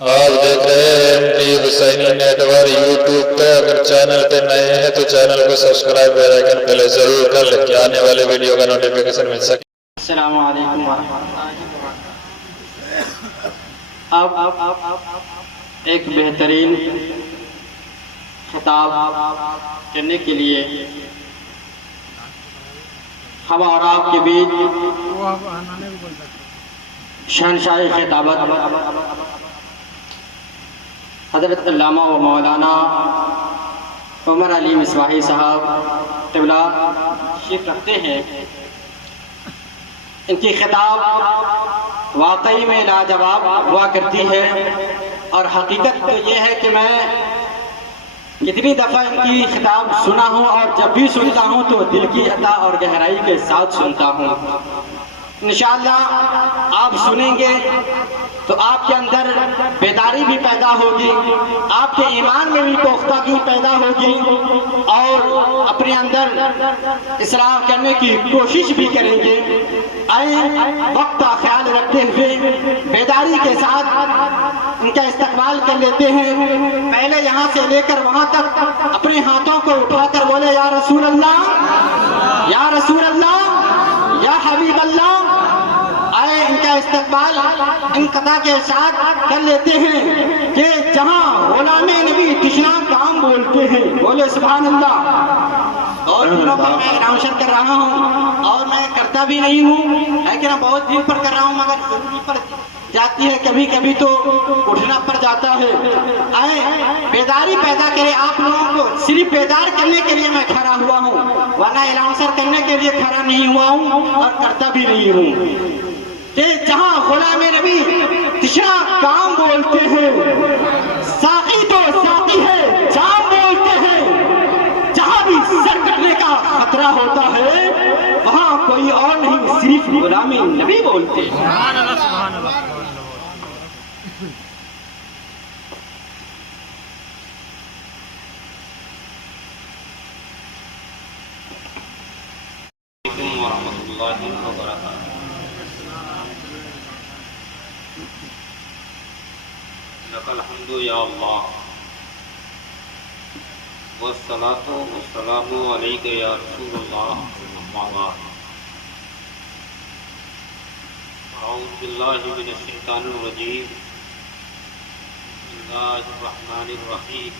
آپ دیکھ رہے ہیں MT حسینی نیٹ ورک یوٹیوب پہ۔ اگر چینل پہ نئے ہیں تو چینل کو سبسکرائب بیل آئیکن پہلے ضرور کر لیں کہ آنے والے ویڈیو کا نوٹیفیکیشن مل سکے۔ السلام علیکم ورحمۃ اللہ وبرکاتہ۔ اب ایک بہترین خطاب کرنے کے لیے ہم اور آپ کے بیچ شہنشاہ خطابت حضرت علامہ و مولانا عمر علی مصباحی صاحب قبلہ تشریف رکھتے ہیں۔ ان کی خطاب واقعی میں لاجواب ہوا کرتی ہے، اور حقیقت تو یہ ہے کہ میں کتنی دفعہ ان کی خطاب سنا ہوں، اور جب بھی سنتا ہوں تو دل کی عطا اور گہرائی کے ساتھ سنتا ہوں۔ انشاءاللہ آپ سنیں گے تو آپ کے اندر بیداری بھی پیدا ہوگی، آپ کے ایمان میں بھی پختگی پیدا ہوگی، اور اپنے اندر اصلاح کرنے کی کوشش بھی کریں گے۔ آئیں وقت کا خیال رکھتے ہوئے بیداری کے ساتھ ان کا استقبال کر لیتے ہیں۔ پہلے یہاں سے لے کر وہاں تک اپنے ہاتھوں کو اٹھا کر بولے یا رسول اللہ، یا رسول اللہ، یا حبیب اللہ۔ آئے ان کا استقبال انقطاع کے ساتھ کر لیتے ہیں کہ جہاں غلام نبی تشنا کام بولتے ہیں، بولے سبحان اللہ۔ اور دنوں پر میں اناؤنسر کر رہا ہوں، اور میں کرتا بھی نہیں ہوں، لیکن بہت دن پر کر رہا ہوں، مگر ضروری پر جاتی ہے، کبھی کبھی تو اٹھنا پڑ جاتا ہے۔ آئے بیداری پیدا کرے آپ لوگوں کو۔ صرف بیدار کرنے کے لیے میں کھڑا ہوا ہوں، ورنہ اناؤنسر کرنے کے لیے کھڑا نہیں ہوا ہوں، اور کرتا بھی نہیں ہوں۔ کہ جہاں غلام نبی تشنا کام بولتے ہیں، ساقی تو ساقی ہے جام بولتے ہیں، جہاں بھی سر کٹنے کا خطرہ ہوتا ہے وہاں کوئی اور نہیں، صرف غلام نبی بولتے ہیں۔ سبحان اللہ، سبحان اللہ۔ ورحمۃ اللہ وبرکاتہ۔ لک الحمد یا اللہ، والصلاۃ والسلام علیک یا رسول اللہ، اما بعد۔ اعوذ باللہ من الشیطان الرجیم، بسم اللہ الرحمن الرحیم،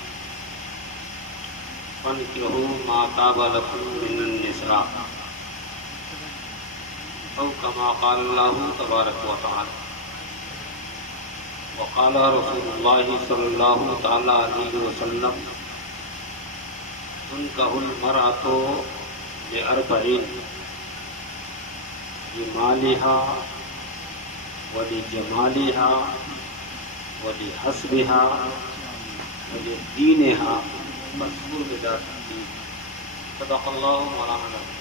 فانکحوا ما طاب لکم من النساء، او کما قال اللہ تبارک و تعالی۔ وقال رسول اللہ صلی اللہ تعالی علیہ وسلم، تنکح المرأة لأربعین، لمالها ولجمالها ولحسبها ولدینها مذکور بذات الدین۔ صدق اللہ مولانا العظیم۔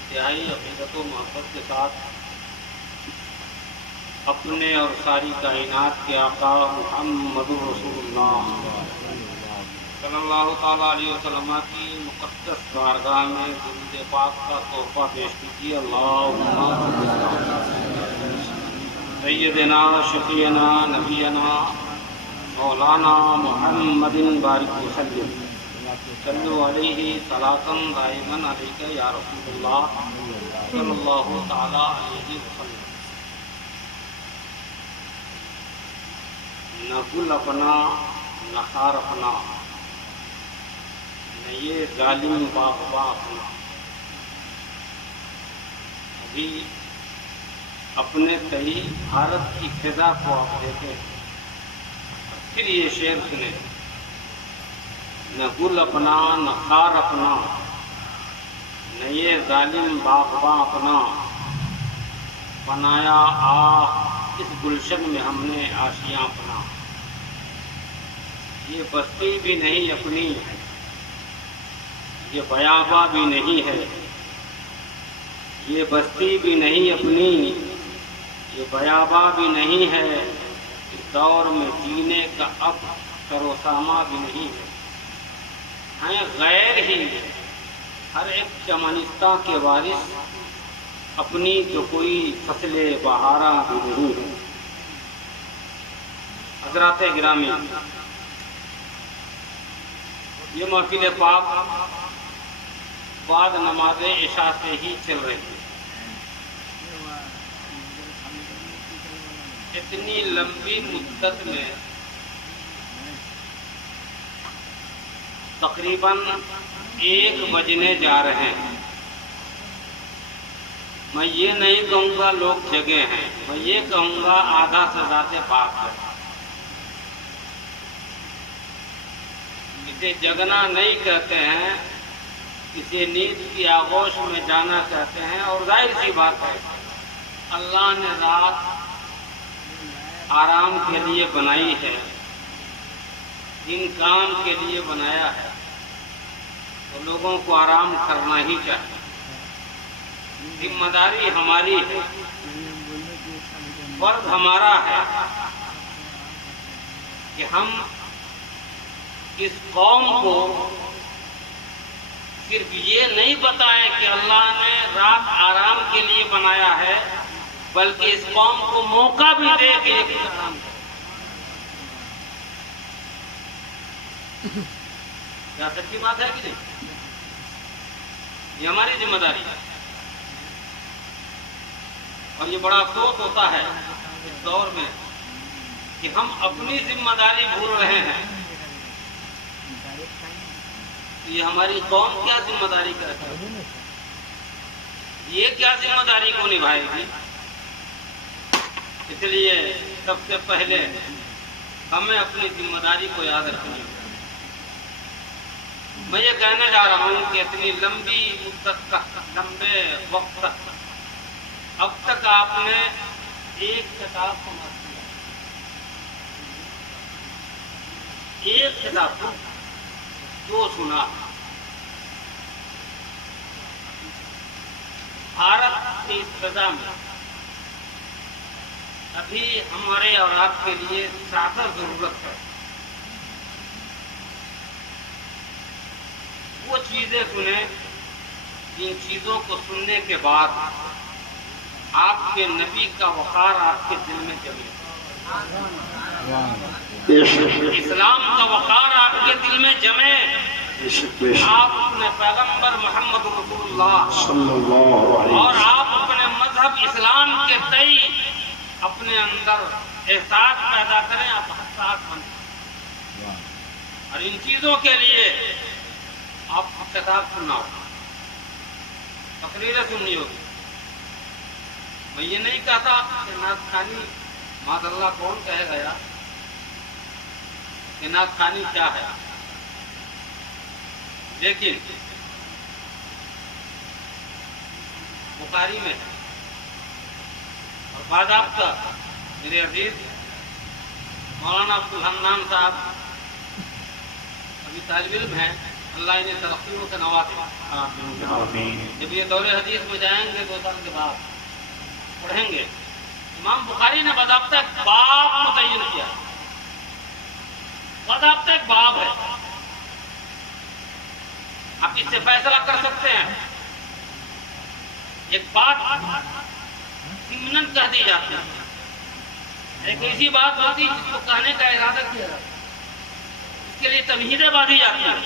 انتہائی عقیدت و محبت کے ساتھ اپنے اور ساری کائنات کے آقا محمد رسول اللہ صلی اللہ تعالیٰ علیہ وسلم کی مقدس بارگاہ میں درود پاک کا تحفہ پیش کیجیے۔ اللہم سیدنا شفیعنا نبینا مولانا محمد بارک وسلم، صلو علیہ صلاۃ دائما علیک یا رسول اللہ صلی اللہ تعالیٰ علیہ وسلم۔ نہ گل اپنا نہ خار اپنا، نہ یہ ظالم باغباں اپنا۔ ابھی اپنے تئی بھارت کی فضا کو آپ دیکھیں، پھر یہ شعر سنیں، نہ گل اپنا نہ خار اپنا، نہ یہ ظالم باغباں اپنا، بنایا آہ اس گلشن میں ہم نے آشیاں اپنا۔ یہ بستی بھی نہیں اپنی، یہ بیاباں بھی نہیں ہے، یہ بستی بھی نہیں اپنی، یہ بیاباں بھی نہیں ہے، اس دور میں جینے کا اب سروسامہ بھی نہیں ہے۔ ہیں غیر ہی ہر ایک چمنستہ کے وارث، اپنی تو کوئی فصل بہارا بھی نہیں ہے۔ حضرات گرامی، یہ محفل پاک بعد نماز عشاء سے ہی چل رہی ہے۔ اتنی لمبی مدت میں تقریباً 1 بجنے جا رہے ہیں۔ میں یہ نہیں کہوں گا لوگ جگے ہیں، میں یہ کہوں گا آدھا سے زیادہ بات ہے۔ اسے جگنا نہیں کہتے ہیں، اسے نیند کی آغوش میں جانا کہتے ہیں۔ اور ظاہر سی بات ہے، اللہ نے رات آرام کے لیے بنائی ہے، دن کام کے لیے بنایا ہے، تو لوگوں کو آرام کرنا ہی چاہیے۔ ذمہ داری ہماری ہے، فرض ہمارا ہے کہ ہم اس قوم کو صرف یہ نہیں بتائیں کہ اللہ نے رات آرام کے لیے بنایا ہے، بلکہ اس قوم کو موقع بھی دے کہ یہ کچھ آرام کرے۔ کیا سچی بات ہے کہ نہیں؟ یہ ہماری ذمہ داری ہے، اور یہ بڑا افسوس ہوتا ہے اس دور میں کہ ہم اپنی ذمہ داری بھول رہے ہیں۔ یہ ہماری قوم کیا ذمہ داری کرے گی؟ یہ کیا ذمہ داری کو نبھائے گی؟ اس لیے سب سے پہلے ہمیں اپنی ذمہ داری کو یاد رکھنا ہے۔ میں یہ کہنے جا رہا ہوں کہ اتنی لمبی مدت تک، لمبے وقت تک، اب تک آپ نے ایک کتاب کو مت کیا، ایک کتاب کو جو سنا۔ بھارت کی اس فضا میں ابھی ہمارے اور آپ کے لیے زیادہ ضرورت ہے وہ چیزیں سنیں جن چیزوں کو سننے کے بعد آپ کے نبی کا وقار آپ کے دل میں جمے، اسلام کا وقار آپ کے دل میں جمے، آپ اپنے پیغمبر محمد رسول اللہ اور آپ اپنے مذہب اسلام کے تئیں اپنے اندر احساس پیدا کریں، آپ حساس بنیں۔ اور ان چیزوں کے لیے آپ کو کتاب سننا ہوگا، تقریریں سننی ہوگی۔ میں یہ نہیں کہتا کہ نعت خوانی معاذ اللہ کون کہے گا کہ نعت خوانی کیا ہے، لیکن بخاری میں اور باضابطہ میرے عزیز مولانا عبدالحنان صاحب ابھی طالب علم ہیں، اللہ انہیں ترقیوں سے نوازے۔ جب یہ دور حدیث میں جائیں گے 2 سال کے بعد پڑھیں گے، امام بخاری نے باضابطہ ایک باب متعین کیا، باضابطہ ایک باب ہے، آپ اس سے فیصلہ کر سکتے ہیں۔ ایک بات ضمناً کہہ دی جاتی ہے، ایک ایسی بات ہوتی ہے جس کو کہنے کا ارادہ کیا جاتا ہے، اس کے لیے تمہیدیں باندھی جاتی ہیں،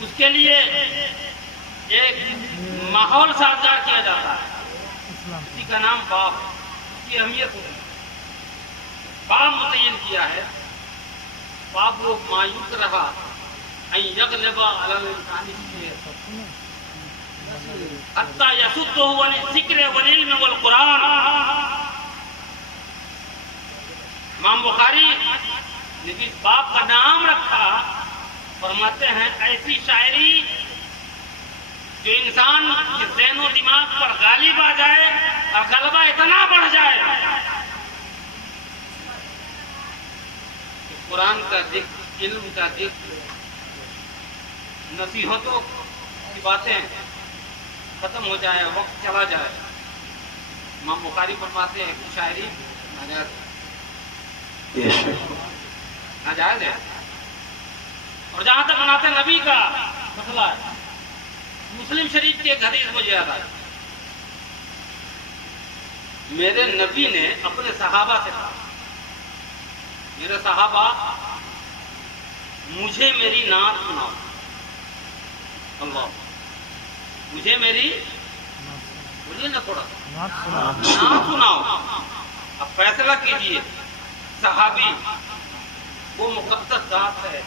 اس کے لیے ایک ماحول سازگار کیا جاتا ہے، اسی کا نام باب ہے، اس کی اہمیت ہوتی ہے۔ باب متعین کیا ہے، باب وہ مایوس رہا ان یغلب علی الانسان حتی یصدہ عن الذکر والعلم والقرآن۔ امام بخاری نے اس باب کا نام رکھا، فرماتے ہیں ایسی شاعری جو انسان کے ذہن و دماغ پر غالب آ جائے اور غلبہ اتنا بڑھ جائے کہ قرآن کا ذکر، علم کا ذکر، نصیحتوں کی باتیں ختم ہو جائے، وقت چلا جائے۔ امام بخاری فرماتے ہیں کہ شاعری ناجائز ہے۔ اور جہاں تک مناتے نبی کا مسئلہ ہے، مسلم شریف کی ایک حدیث مجھے یاد آئی، میرے نبی نے اپنے صحابہ سے کہا میرے صحابہ مجھے میری نعت سناؤ، اللہ مجھے میری بولیے نا تھوڑا نعت سناؤ۔ اب فیصلہ کیجئے، صحابی وہ مقدس ذات ہے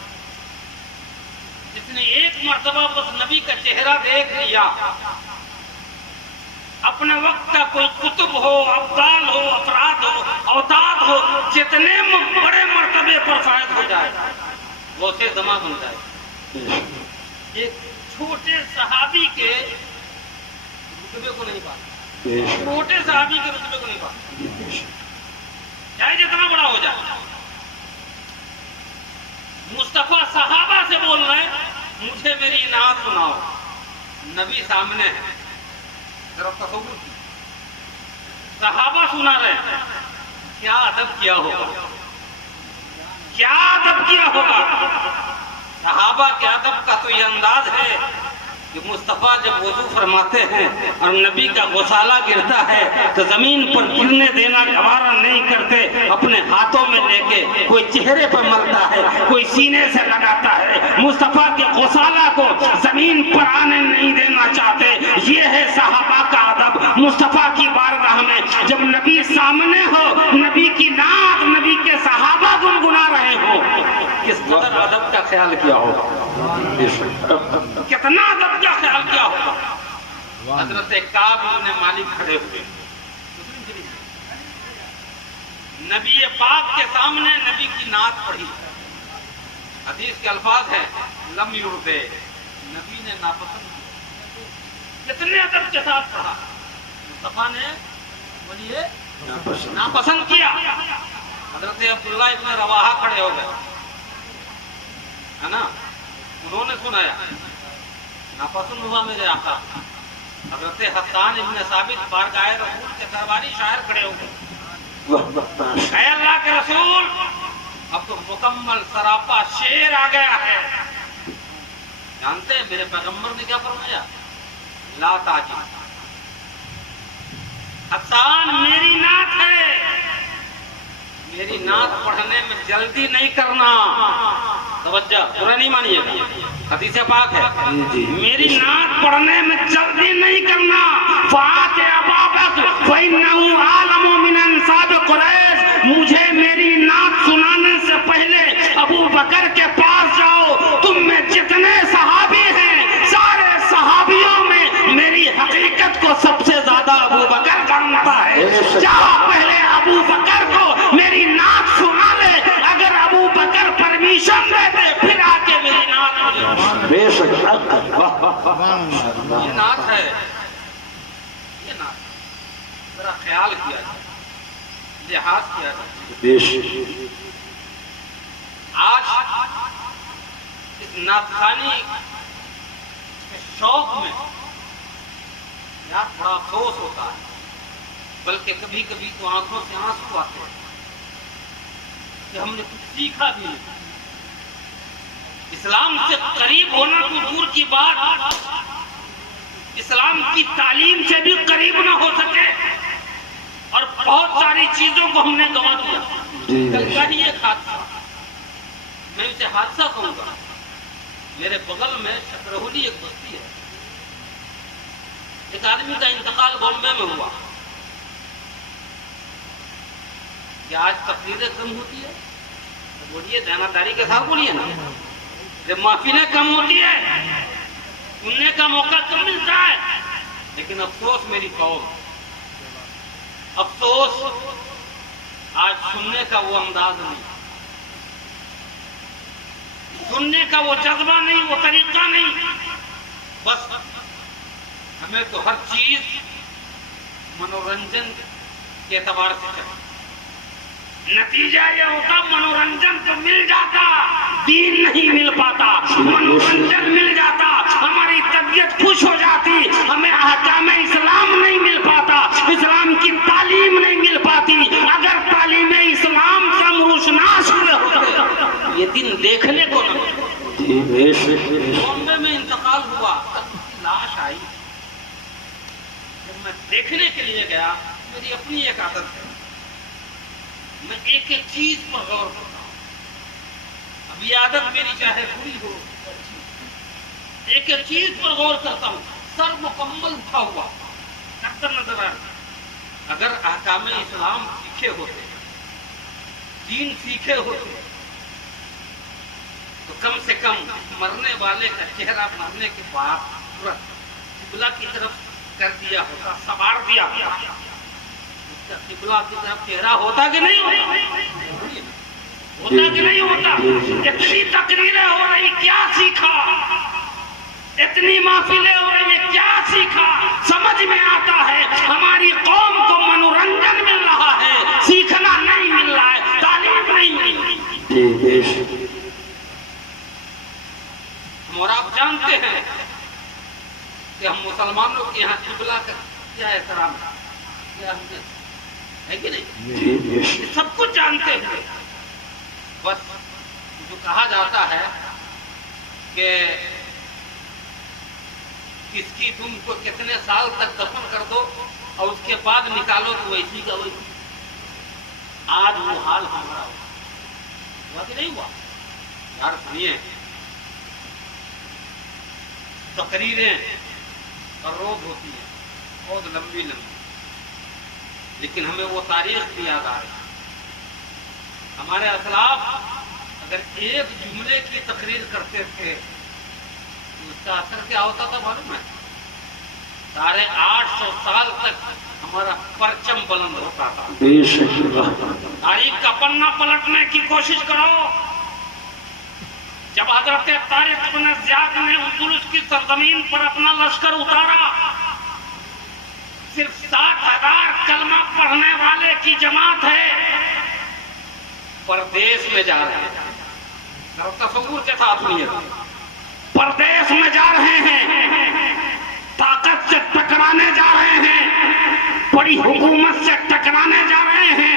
جس نے ایک مرتبہ بس نبی کا چہرہ دیکھ لیا، اپنے وقت کا کوئی قطب ہو، ابدال ہو، افراد ہو، اوتاد ہو، جتنے بڑے مرتبے پر فائز ہو جائے وہ سے زماں بن جائے، ایک چھوٹے صحابی کے رتبے کو نہیں پاتا، چھوٹے صحابی کے رتبے کو نہیں پاتا، چاہے جتنا بڑا ہو جائے۔ مصطفیٰ صحابہ سے بول رہے ہیں مجھے میری نعت سناؤ، نبی سامنے ہے، ذرا تصور کی، صحابہ سنا رہے ہیں، کیا ادب کیا ہوگا، کیا ادب کیا ہوگا۔ صحابہ کے ادب کا تو یہ انداز ہے کہ مصطفیٰ جب وضو فرماتے ہیں اور نبی کا غسالہ گرتا ہے تو زمین پر گرنے دینا گوارا نہیں کرتے، اپنے ہاتھوں میں لے کے کوئی چہرے پر ملتا ہے، کوئی سینے سے لگاتا ہے، مصطفیٰ کے غسالہ کو زمین پر آنے نہیں دینا چاہتے۔ یہ ہے صحابہ کا ادب۔ مصطفیٰ کی بارگاہ میں جب نبی سامنے ہو، نبی کی نعت نبی کے صحابہ گنگنا رہے ہو، کس قدر ادب کا خیال کیا ہوگا، کتنا ادب کا خیال کیا ہوگا۔ حضرت کعب بن مالک کھڑے ہوئے، نبی پاک کے سامنے نبی کی نعت پڑھی، حدیث کے الفاظ ہیں لم یرضے، نبی نے ناپسند کیا، کتنے ادب کے ساتھ پڑھا، مصطفیٰ نے بولیے ناپسند کیا۔ حضرت عبداللہ ابن رواحہ کھڑے ہو گئے، ہے نا، انہوں نے سنایا، ناپسند ہوا میرے آقا۔ حضرت حسان ابن ثابت بارگاہ رسول کے درباری شاعر کھڑے ہو گئے، اے اللہ کے رسول اب تو مکمل سراپا شعر آ گیا ہے۔ جانتے ہیں میرے پیغمبر نے کیا فرمایا، لا تعجل، حسان میری نعت ہے، میری نعت پڑھنے میں جلدی نہیں کرنا، توجہ پورا نہیں مانیے گا، حدیث پاک ہے، میری نعت پڑھنے میں جلدی نہیں کرنا۔ فَآتِ أَبَا بَكْرٍ فَإِنَّهُ أَعْلَمُ مِنْ أَنْصَابِ قُرَيْشٍ، مجھے میری نعت سنانے سے پہلے ابو بکر کے پاس جاؤ، تم میں جتنے صحابی ہیں سارے صحابیوں میں میری حقیقت کو سب سے زیادہ ابو بکر جانتا ہے، جاؤ پہلے ابو بکر کو میری نعت سنا لے، اگر ابو بکر پرمیشن دیتے پھر آ کے میری نعت بے شک۔ یہ نعت ہے، یہ نعت ذرا خیال کیا جائے، لحاظ کیا جائے۔ آج اس نعت خوانی کے شوق میں یار بڑا افسوس ہوتا ہے، بلکہ کبھی کبھی تو آنکھوں سے آنسو آتے ہیں کہ ہم نے کچھ سیکھا بھی نہیں، اسلام سے قریب ہونا تو دور کی بات، اسلام کی تعلیم سے بھی قریب نہ ہو سکے، اور بہت ساری چیزوں کو ہم نے گنوا دیا۔ کل کا ہی ایک حادثہ، میں اسے حادثہ کہوں گا، میرے بغل میں شکرہولی ایک بستی ہے، ایک آدمی کا انتقال بامبے میں ہوا۔ کیا آج تقریریں کم ہوتی ہے؟ بولیے دیانتداری کے ساتھ بولیے نا، جب محفلیں کم ہوتی ہے، سننے کا موقع کم ملتا ہے، لیکن افسوس میری قوم، افسوس آج سننے کا وہ انداز نہیں، سننے کا وہ جذبہ نہیں، وہ طریقہ نہیں، بس ہمیں تو ہر چیز منورنجن کے اعتبار سے چاہیے۔ نتیجہ یہ ہوتا منورنجن تو مل جاتا، دین نہیں مل پاتا، منورنجن مل جاتا، ہماری طبیعت خوش ہو جاتی، ہمیں احکام اسلام نہیں مل پاتا، اسلام کی تعلیم نہیں مل پاتی۔ اگر تعلیم اسلام کا روشناس ہوتے یہ دن دیکھنے کو نہ ملے۔ بامبے میں انتقال ہوا، لاش آئی، جب میں دیکھنے کے لیے گیا، میری اپنی ایک عادت ہے، میں ایک ایک چیز پر غور کرتا ہوں، عادت میری چاہے بری ہو ایک ایک چیز پر غور کرتا ہوں، سر مکمل اٹھا ہوا نظر آ رہا۔ اگر احکام اسلام سیکھے ہوتے، دین سیکھے ہوتے، تو کم سے کم مرنے والے کا چہرہ مرنے کے بعد قبلہ کی طرف کر دیا ہوتا، سوار دیا ہوتا، اس کا قبلہ کی طرف چہرہ ہوتا کہ نہیں ہوتا کہ نہیں ہوتا؟ اتنی تقریریں ہو رہی، کیا سیکھا؟ اتنی محفلیں ہو رہی ہیں، کیا سیکھا؟ سمجھ میں آتا ہے ہماری قوم کو منورنجن مل رہا ہے، سیکھنا نہیں مل رہا ہے، تعلیم نہیں مل رہی۔ ہم اور آپ جانتے ہیں کہ ہم مسلمانوں کے یہاں قبلہ کا کیا احترام ہے کہ نہیں؟ سب کچھ جانتے ہیں، بس جو کہا جاتا ہے کہ کس کی تم کو کتنے سال تک دفن کر دو اور اس کے بعد نکالو تو ویسی کا ویسی۔ آج وہ حال ہمارا ہوا کہ نہیں ہوا؟ یار سنیے، تقریریں اور روز ہوتی ہیں بہت لمبی لمبی، لیکن ہمیں وہ تاریخ بھی یاد آ رہی ہے۔ ہمارے اسلاف اگر ایک جملے کی تقریر کرتے تھے تو اس کا اثر کیا ہوتا تھا معلوم ہے؟ 850 سال تک ہمارا پرچم بلند ہوتا تھا۔ تاریخ کا پنا پلٹنے کی کوشش کرو۔ جب حضرت طارق بن زیاد نے اندلس کی سرزمین پر اپنا لشکر اتارا، صرف 60,000 کلمہ پڑھنے والے کی جماعت ہے، پردیس میں جا رہے ہیں۔ تصور کے ساتھ نہیں ہے، پردیس میں جا رہے ہیں، طاقت سے ٹکرانے جا رہے ہیں، بڑی حکومت سے ٹکرانے جا رہے ہیں،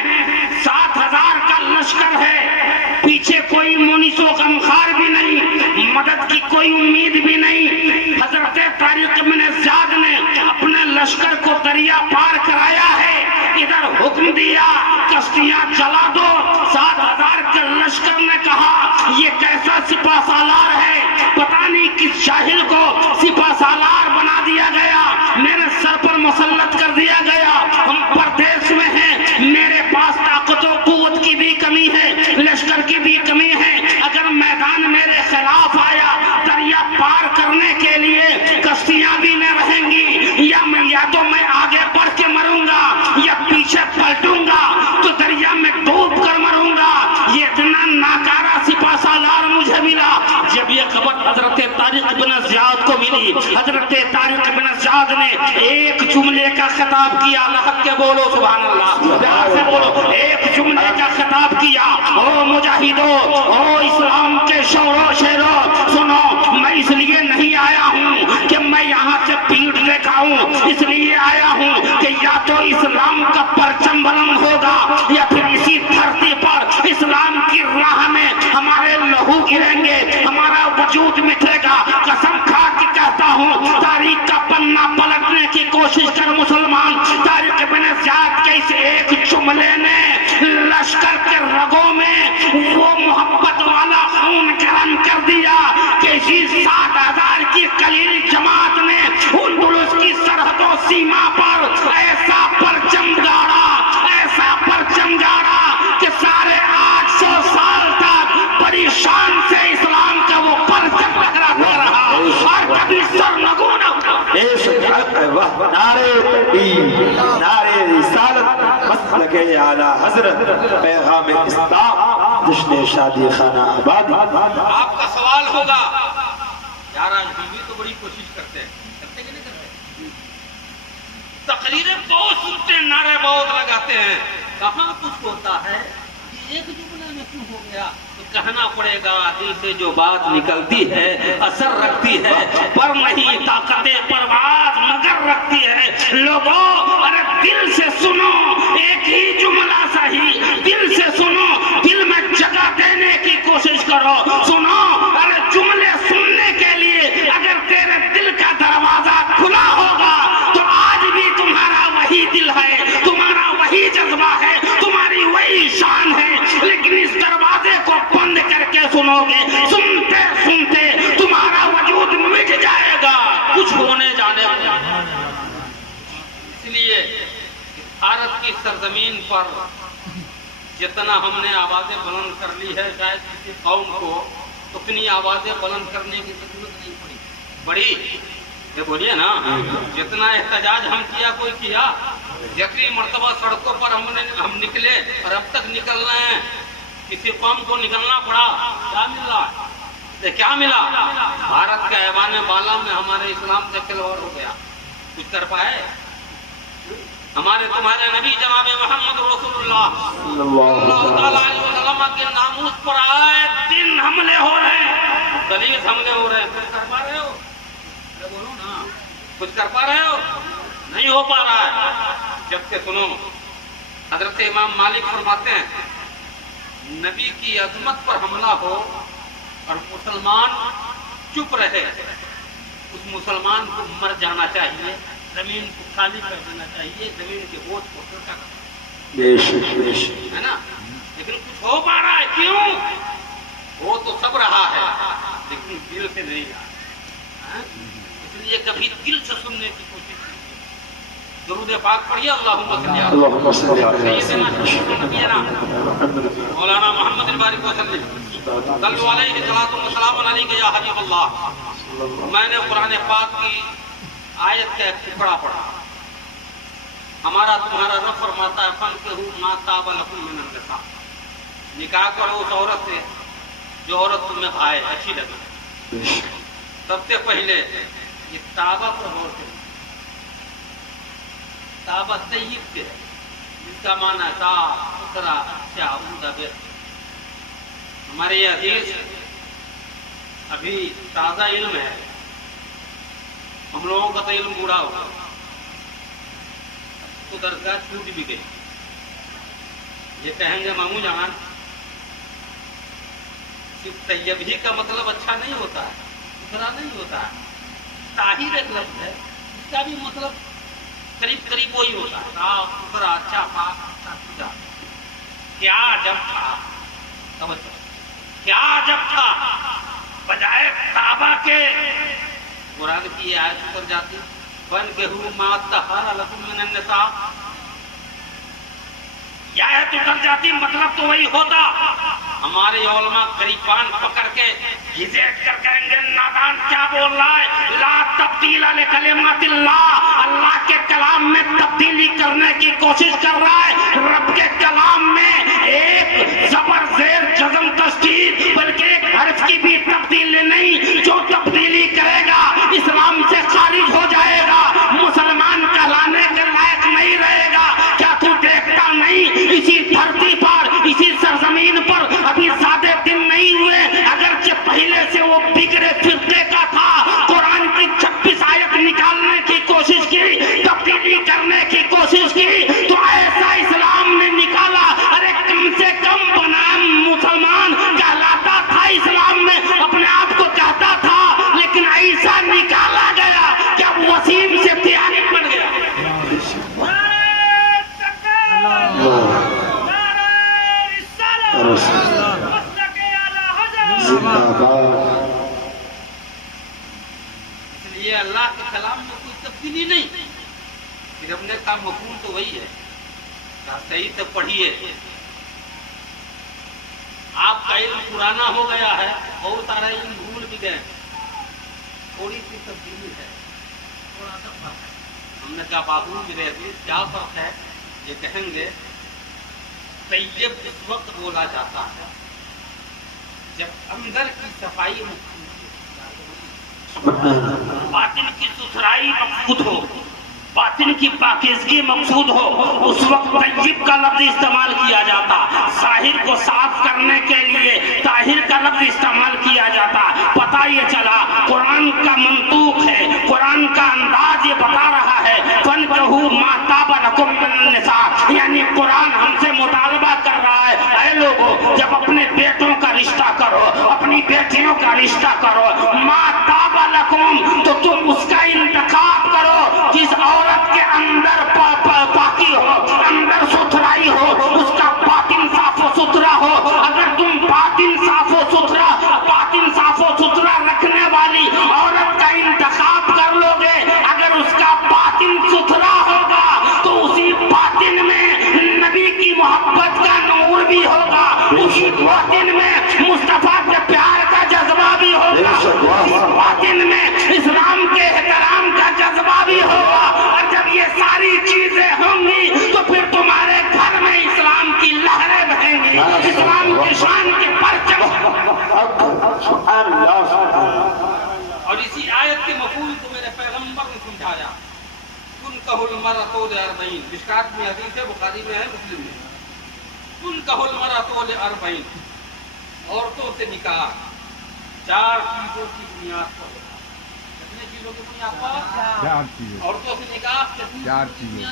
60,000 کا لشکر ہے، پیچھے کوئی مونس و غمخوار بھی نہیں، مدد کی کوئی امید بھی نہیں۔ حضرت طارق بن زیاد نے اپنے لشکر کو دریا پار کرایا ہے، ادھر حکم دیا کشتیاں چلا دو۔ 60,000 کے لشکر نے کہا یہ کیسا سپہ سالار ہے، پتہ نہیں کس جاہل کو سپہ سالار بنا دیا گیا، میرے سر پر مسلط کر دیا گیا، ہم پردیس میں ہیں، میرے پاس طاقت و قوت کی بھی کمی ہے، لشکر کی بھی کمی ہے، اگر میدان میرے خلاف آیا دریا پار کرنے کے لیے کشتیاں بھی نہ رہیں گی، یا تو میں آگے بڑھ کے مروں گا یا پیچھے پلٹوں گا تو دریا میں ڈوب کر مروں گا۔ یہ اتنا ناکارہ سپہ سالار مجھے ملا۔ جب یہ خبر حضرت طارق بن زیاد کو ملی، حضرت طارق بن زیاد نے ایک جملے کا خطاب کیا، لحق کے بولو سبحان اللہ، پیار سے بولو، ایک جملے کا خطاب کیا، او مجاہدو، او اسلام کے شورو شیرو، سنو، میں اس لیے نہیں آیا ہوں کہ میں یہاں سے پیٹ دکھاؤں، اس لیے آیا ہوں کہ یا تو اسلام کا پرچم بلند ہوگا یا پھر اسی دھرتی پر اسلام کی راہ میں ہمارے لہو گریں گے، ہمارا وجود مٹے گا۔ قسم کھا کے کہتا ہوں، تاریخ کا پنا پلٹنے کی کوشش کر مسلمان، طارق بن زیاد کے اس ایک جملے نے لشکر کے رگوں میں وہ محبت والا خون گرم کر دیا کہ اسی 60,000 کی قلیل جماعت نے اندلس کی سرحد و سیما پر ایسا پرچم گاڑا، ایسا پرچم گاڑا کہ سارے 800 سال تک بڑی شان سے اسلام کا وہ پرچم لہراتا رہا اور کبھی سر نگو نہ اٹھا۔ نعرے تکبیر، نعرے رسالت، مسلک اعلیٰ حضرت، پیغام اسلام، جشن شادی خانہ آباد۔ آپ کا سوال ہوگا یار آج ہم بھی تو بڑی کوشش کرتے ہیں کہ نہیں کرتے؟ تقریریں بہت سنتے ہیں، نعرے بہت لگاتے ہیں، کہاں کچھ ہوتا ہے؟ ایک جملے میں کیوں ہو گیا؟ تو کہنا پڑے گا، دل سے جو بات نکلتی ہے اثر رکھتی ہے، پر نہیں طاقت پرواز مگر رکھتی ہے۔ لوگوں ارے دل سے سنو، ایک ہی جملہ صحیح، دل سے سنو، دل میں جگہ دینے کی کوشش کرو۔ سنو، ارے جملے سننے کے لیے اگر تیرے دل کا دروازہ کھلا ہوگا تو آج بھی تمہارا وہی دل ہے، تمہارا وہی جذبہ ہے، تمہاری وہی شان ہے، لیکن اس دروازے کو بند کر کے سنو۔ سنو گے، سنتے سنتے تمہارا وجود مٹ جائے گا، کچھ ہونے جانے کو۔ اس لیے بھارت کی سرزمین پر جتنا ہم نے آوازیں بلند کر لی ہے، شاید کسی قوم کو اتنی آوازیں بلند کرنے کی ضرورت نہیں پڑی۔ یہ بولیے نا، جتنا احتجاج ہم کیا کوئی کیا، جتنی مرتبہ سڑکوں پر ہم نکلے اور اب تک نکلنا ہے، کسی قوم کو نکلنا پڑا، کیا ملا؟ کیا ملا؟ بھارت کے ایوان بالا میں ہمارے اسلام سے کھلواڑ ہو گیا، کچھ کر پائے؟ ہمارے تمہارے نبی جناب محمد رسول اللہ صلی اللہ علیہ وسلم کے ناموس پر آئے دن حملے ہو رہے ہیں، غلیظ حملے ہو رہے ہیں، کچھ کر پا رہے ہو؟ بولو نا، کچھ کر پا رہے ہو؟ نہیں ہو پا رہا ہے۔ جبکہ سنو، حضرت امام مالک فرماتے ہیں نبی کی عظمت پر حملہ ہو اور مسلمان چپ رہے، اس مسلمان کو مر جانا چاہیے، زمین کو خالی کر دینا چاہیے، زمین کے بوجھ کو ہلکا ہے نا۔ لیکن کچھ ہو پا رہا ہے، کیوں؟ وہ تو سب رہا ہے لیکن دل سے نہیں رہا، اس لیے کبھی دل سے سننے کی کوشش کیجیے۔ درود پاک پڑھیے، اللہم صلی علی سیدنا مولانا محمد البارک وسلم صلو علیہ السلام علیہ یا حبیب اللہ۔ میں نے قرآن پاک کی آیت کا ایک ٹکڑا پڑھا، ہمارا تمہارا رب فرماتا ہے فَانكِحُوا مَا طَابَ لَكُم مِّنَ النِّسَاءِ، نکاح کرو اس عورت سے جو عورت تمہیں بھائے، اچھی لگے۔ سب سے پہلے یہ طابہ پر غور کریں، طابہ طیب سے ہے، جس کا معنی ہے صاف ستھرا، اچھا، عمدہ، بہتر۔ ہمارے یہ حدیث ابھی تازہ علم ہے، ہم لوگوں کا تو علم بوڑھا ہوگا، تو درگاہ چھوٹ بھی گئی۔ یہ کہیں گے ماموں جان صرف طیب ہی کا مطلب اچھا نہیں ہوتا ہے، ستھرا نہیں ہوتا ہے، طاہر ایک لفظ ہے، اس کا بھی مطلب قریب قریب وہی ہوتا ہے، صاف ستھرا، اچھا، پاک، اچھا، سیدھا۔ کیا جب تھا، توجہ، کیا جب تھا بجائے طابہ کے قرآن کی یہ آیت اتر جاتی فَانكِحُوا مَا طَهَرَ لَكُم مِّنَ النِّسَاءِ، یہ آیت اتر جاتی، مطلب تو وہی ہوتا۔ ہمارے علماء قریبان پکڑ کے گھسیٹ کر کہیں گے نادان کیا بول رہا ہے، لا تبدیل لکلمات اللہ، اللہ کے کلام میں تبدیلی کرنے کی کوشش کر رہا ہے۔ رب کے کلام میں ایک زبر زیر جزم تشدید بلکہ ایک حرف کی بھی تبدیلی نہیں، جو تبدیلی کرے گا اسلام سے خارج ہو جائے گا، مسلمان کہلانے کے لائق نہیں رہے گا۔ کیا تو دیکھتا نہیں اسی دھرتی پر، اسی سرزمین پر ابھی زیادہ دن نہیں ہوئے، اگرچہ پہلے سے وہ بگڑے فرقے کا تھا، قرآن کی 26 آیت نکالنے کی کوشش کی، تبدیلی کرنے کی کوشش کی، تو ایسا اسلام نے نکالا، ارے کم سے کم بنام مسلمان کہلاتا تھا، اسلام میں اپنے آپ کو کہتا تھا، لیکن ایسا نکالا گیا کہ اب وسیم سے تیاری بن گیا۔ اس لیے اللہ کے کلام میں کوئی تبدیلی نہیں، پھر ہم نے کہا مفہوم تو وہی ہے، کہا صحیح سے پڑھیے۔ آپ کا علم پرانا ہو گیا ہے، بہت سارا علم بھول بھی گئے، تھوڑی سی تبدیلی ہے، تھوڑا سا فرق ہے۔ ہم نے کہا بابو میرے عزیز کیا فرق ہے؟ یہ کہیں گے طیب اس وقت بولا جاتا ہے جب اندر کی صفائی باطن کی ستھرائی مقصود ہو، باطن کی پاکیزگی مقصود ہو، اس وقت طیب کا لفظ استعمال کیا جاتا، ظاہر کو صاف کرنے کے لیے طاہر کا لفظ استعمال کیا جاتا۔ پتہ یہ چلا قرآن کا منطوق ہے، قرآن کا انداز یہ بتا رہا ہے فَانكِحُوا مَا طَابَ لَكُم مِّنَ النِّسَاءِ، یعنی قرآن ہم سے مطالبہ کر رہا ہے، اے لوگوں جب اپنے بیٹوں کا رشتہ کرو، اپنی بیٹیوں کا رشتہ کرو، مَا طَابَ لَكُم، تو تم اس کا انتخاب کرو جس عورت کے اندر پاکی ہو، اندر ستھرائی ہو، اس کا باطن صاف و ستھرا ہو۔ اگر تم باطن صاف و ستھرا اسی باطن میں مصطفیٰ کے پیار کا جذبہ بھی ہوگا، اس باطن میں اسلام کے احترام کا جذبہ بھی ہوگا، اور جب یہ ساری چیزیں ہوں گی تو پھر تمہارے گھر میں اسلام کی لہریں بہیں گی، اسلام کی شان کے پرچم۔ اور اسی آیت کے مفہوم کو میرے پیغمبر نے سمجھایا، تنکح المرأۃ لأربعین، مشکات میں حدیث ہے، بخاری میں ہے، مسلم میں، تنکح المرأۃ لأربعین، عورتوں سے نکاح 4 چیزوں کی بنیاد پر، کتنے چیزوں کی بنیاد پر؟ 4 چیزیں، عورتوں سے نکاح کتنی 4 چیزیں،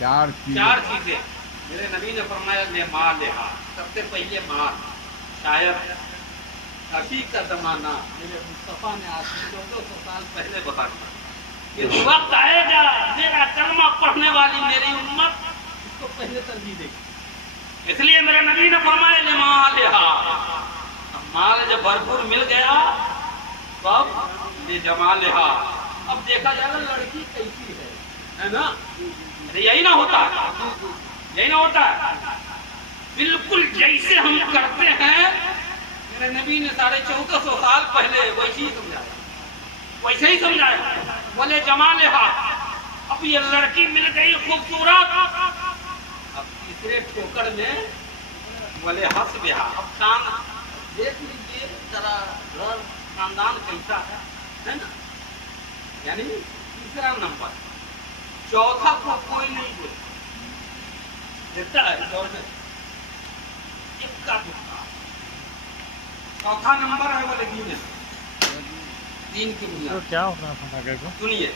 4 چیزیں۔ میرے نبی نے فرمایا لمالہا، سب سے پہلے مال، شاید ابھی کا زمانہ میرے مصطفیٰ نے آج سے 1400 سال پہلے بتا دیا کہ وقت آئے گا میرا کلمہ پڑھنے والی میری امت اس کو پہلے ترجیح دے گی، اس لیے میرے نبی نے فرمایا لمالہا، مال جب بھرپور مل گیا تو اب لجمالہا، اب دیکھا جائے گا لڑکی کیسی ہے نا، یہی نہ ہوتا، یہی نہ ہوتا، بالکل جیسے ہم کرتے ہیں میرے نبی نے 1450 سال پہلے ویسے ہی سمجھایا، ویسے ہی سمجھایا، بولے جمالہا، اب یہ لڑکی مل گئی خوبصورت، اب تیسرے ٹھوکر میں بولے حسبہا، اب کان دیکھ لیجیے ذرا گھر خاندان کیسا ہے نا، یعنی تیسرا نمبر، چوتھا کو کوئی نہیں بولے، دیکھتا ہے دور میں ایک کا دکھتا، چوتھا نمبر ہے وہ دین ہے، دین کی بنیاد۔ کیا ہوتا ہے پٹاخے کو؟ سنیے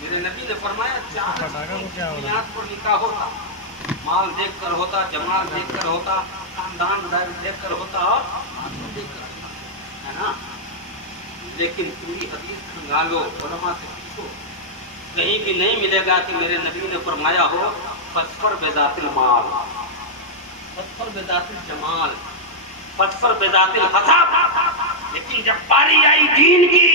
میرے نبی نے فرمایا 4 چیزوں کی بنیاد پر نکاح ہوتا، مال دیکھ کر ہوتا، جمال دیکھ کر ہوتا، خاندان دیکھ کر ہوتا، اور دیکھ کر ہوتا ہے نا، لیکن پوری حدیث کھنگالو، علماء سے پوچھو، کہیں بھی نہیں ملے گا کہ میرے نبی نے فرمایا ہو فَاظْفَرْ بِذَاتِ الْمَالِ، فَاظْفَرْ بِذَاتِ الْجَمَالِ، فَاظْفَرْ بِذَاتِ الْحَسَبِ، لیکن جب باری آئی دین کی،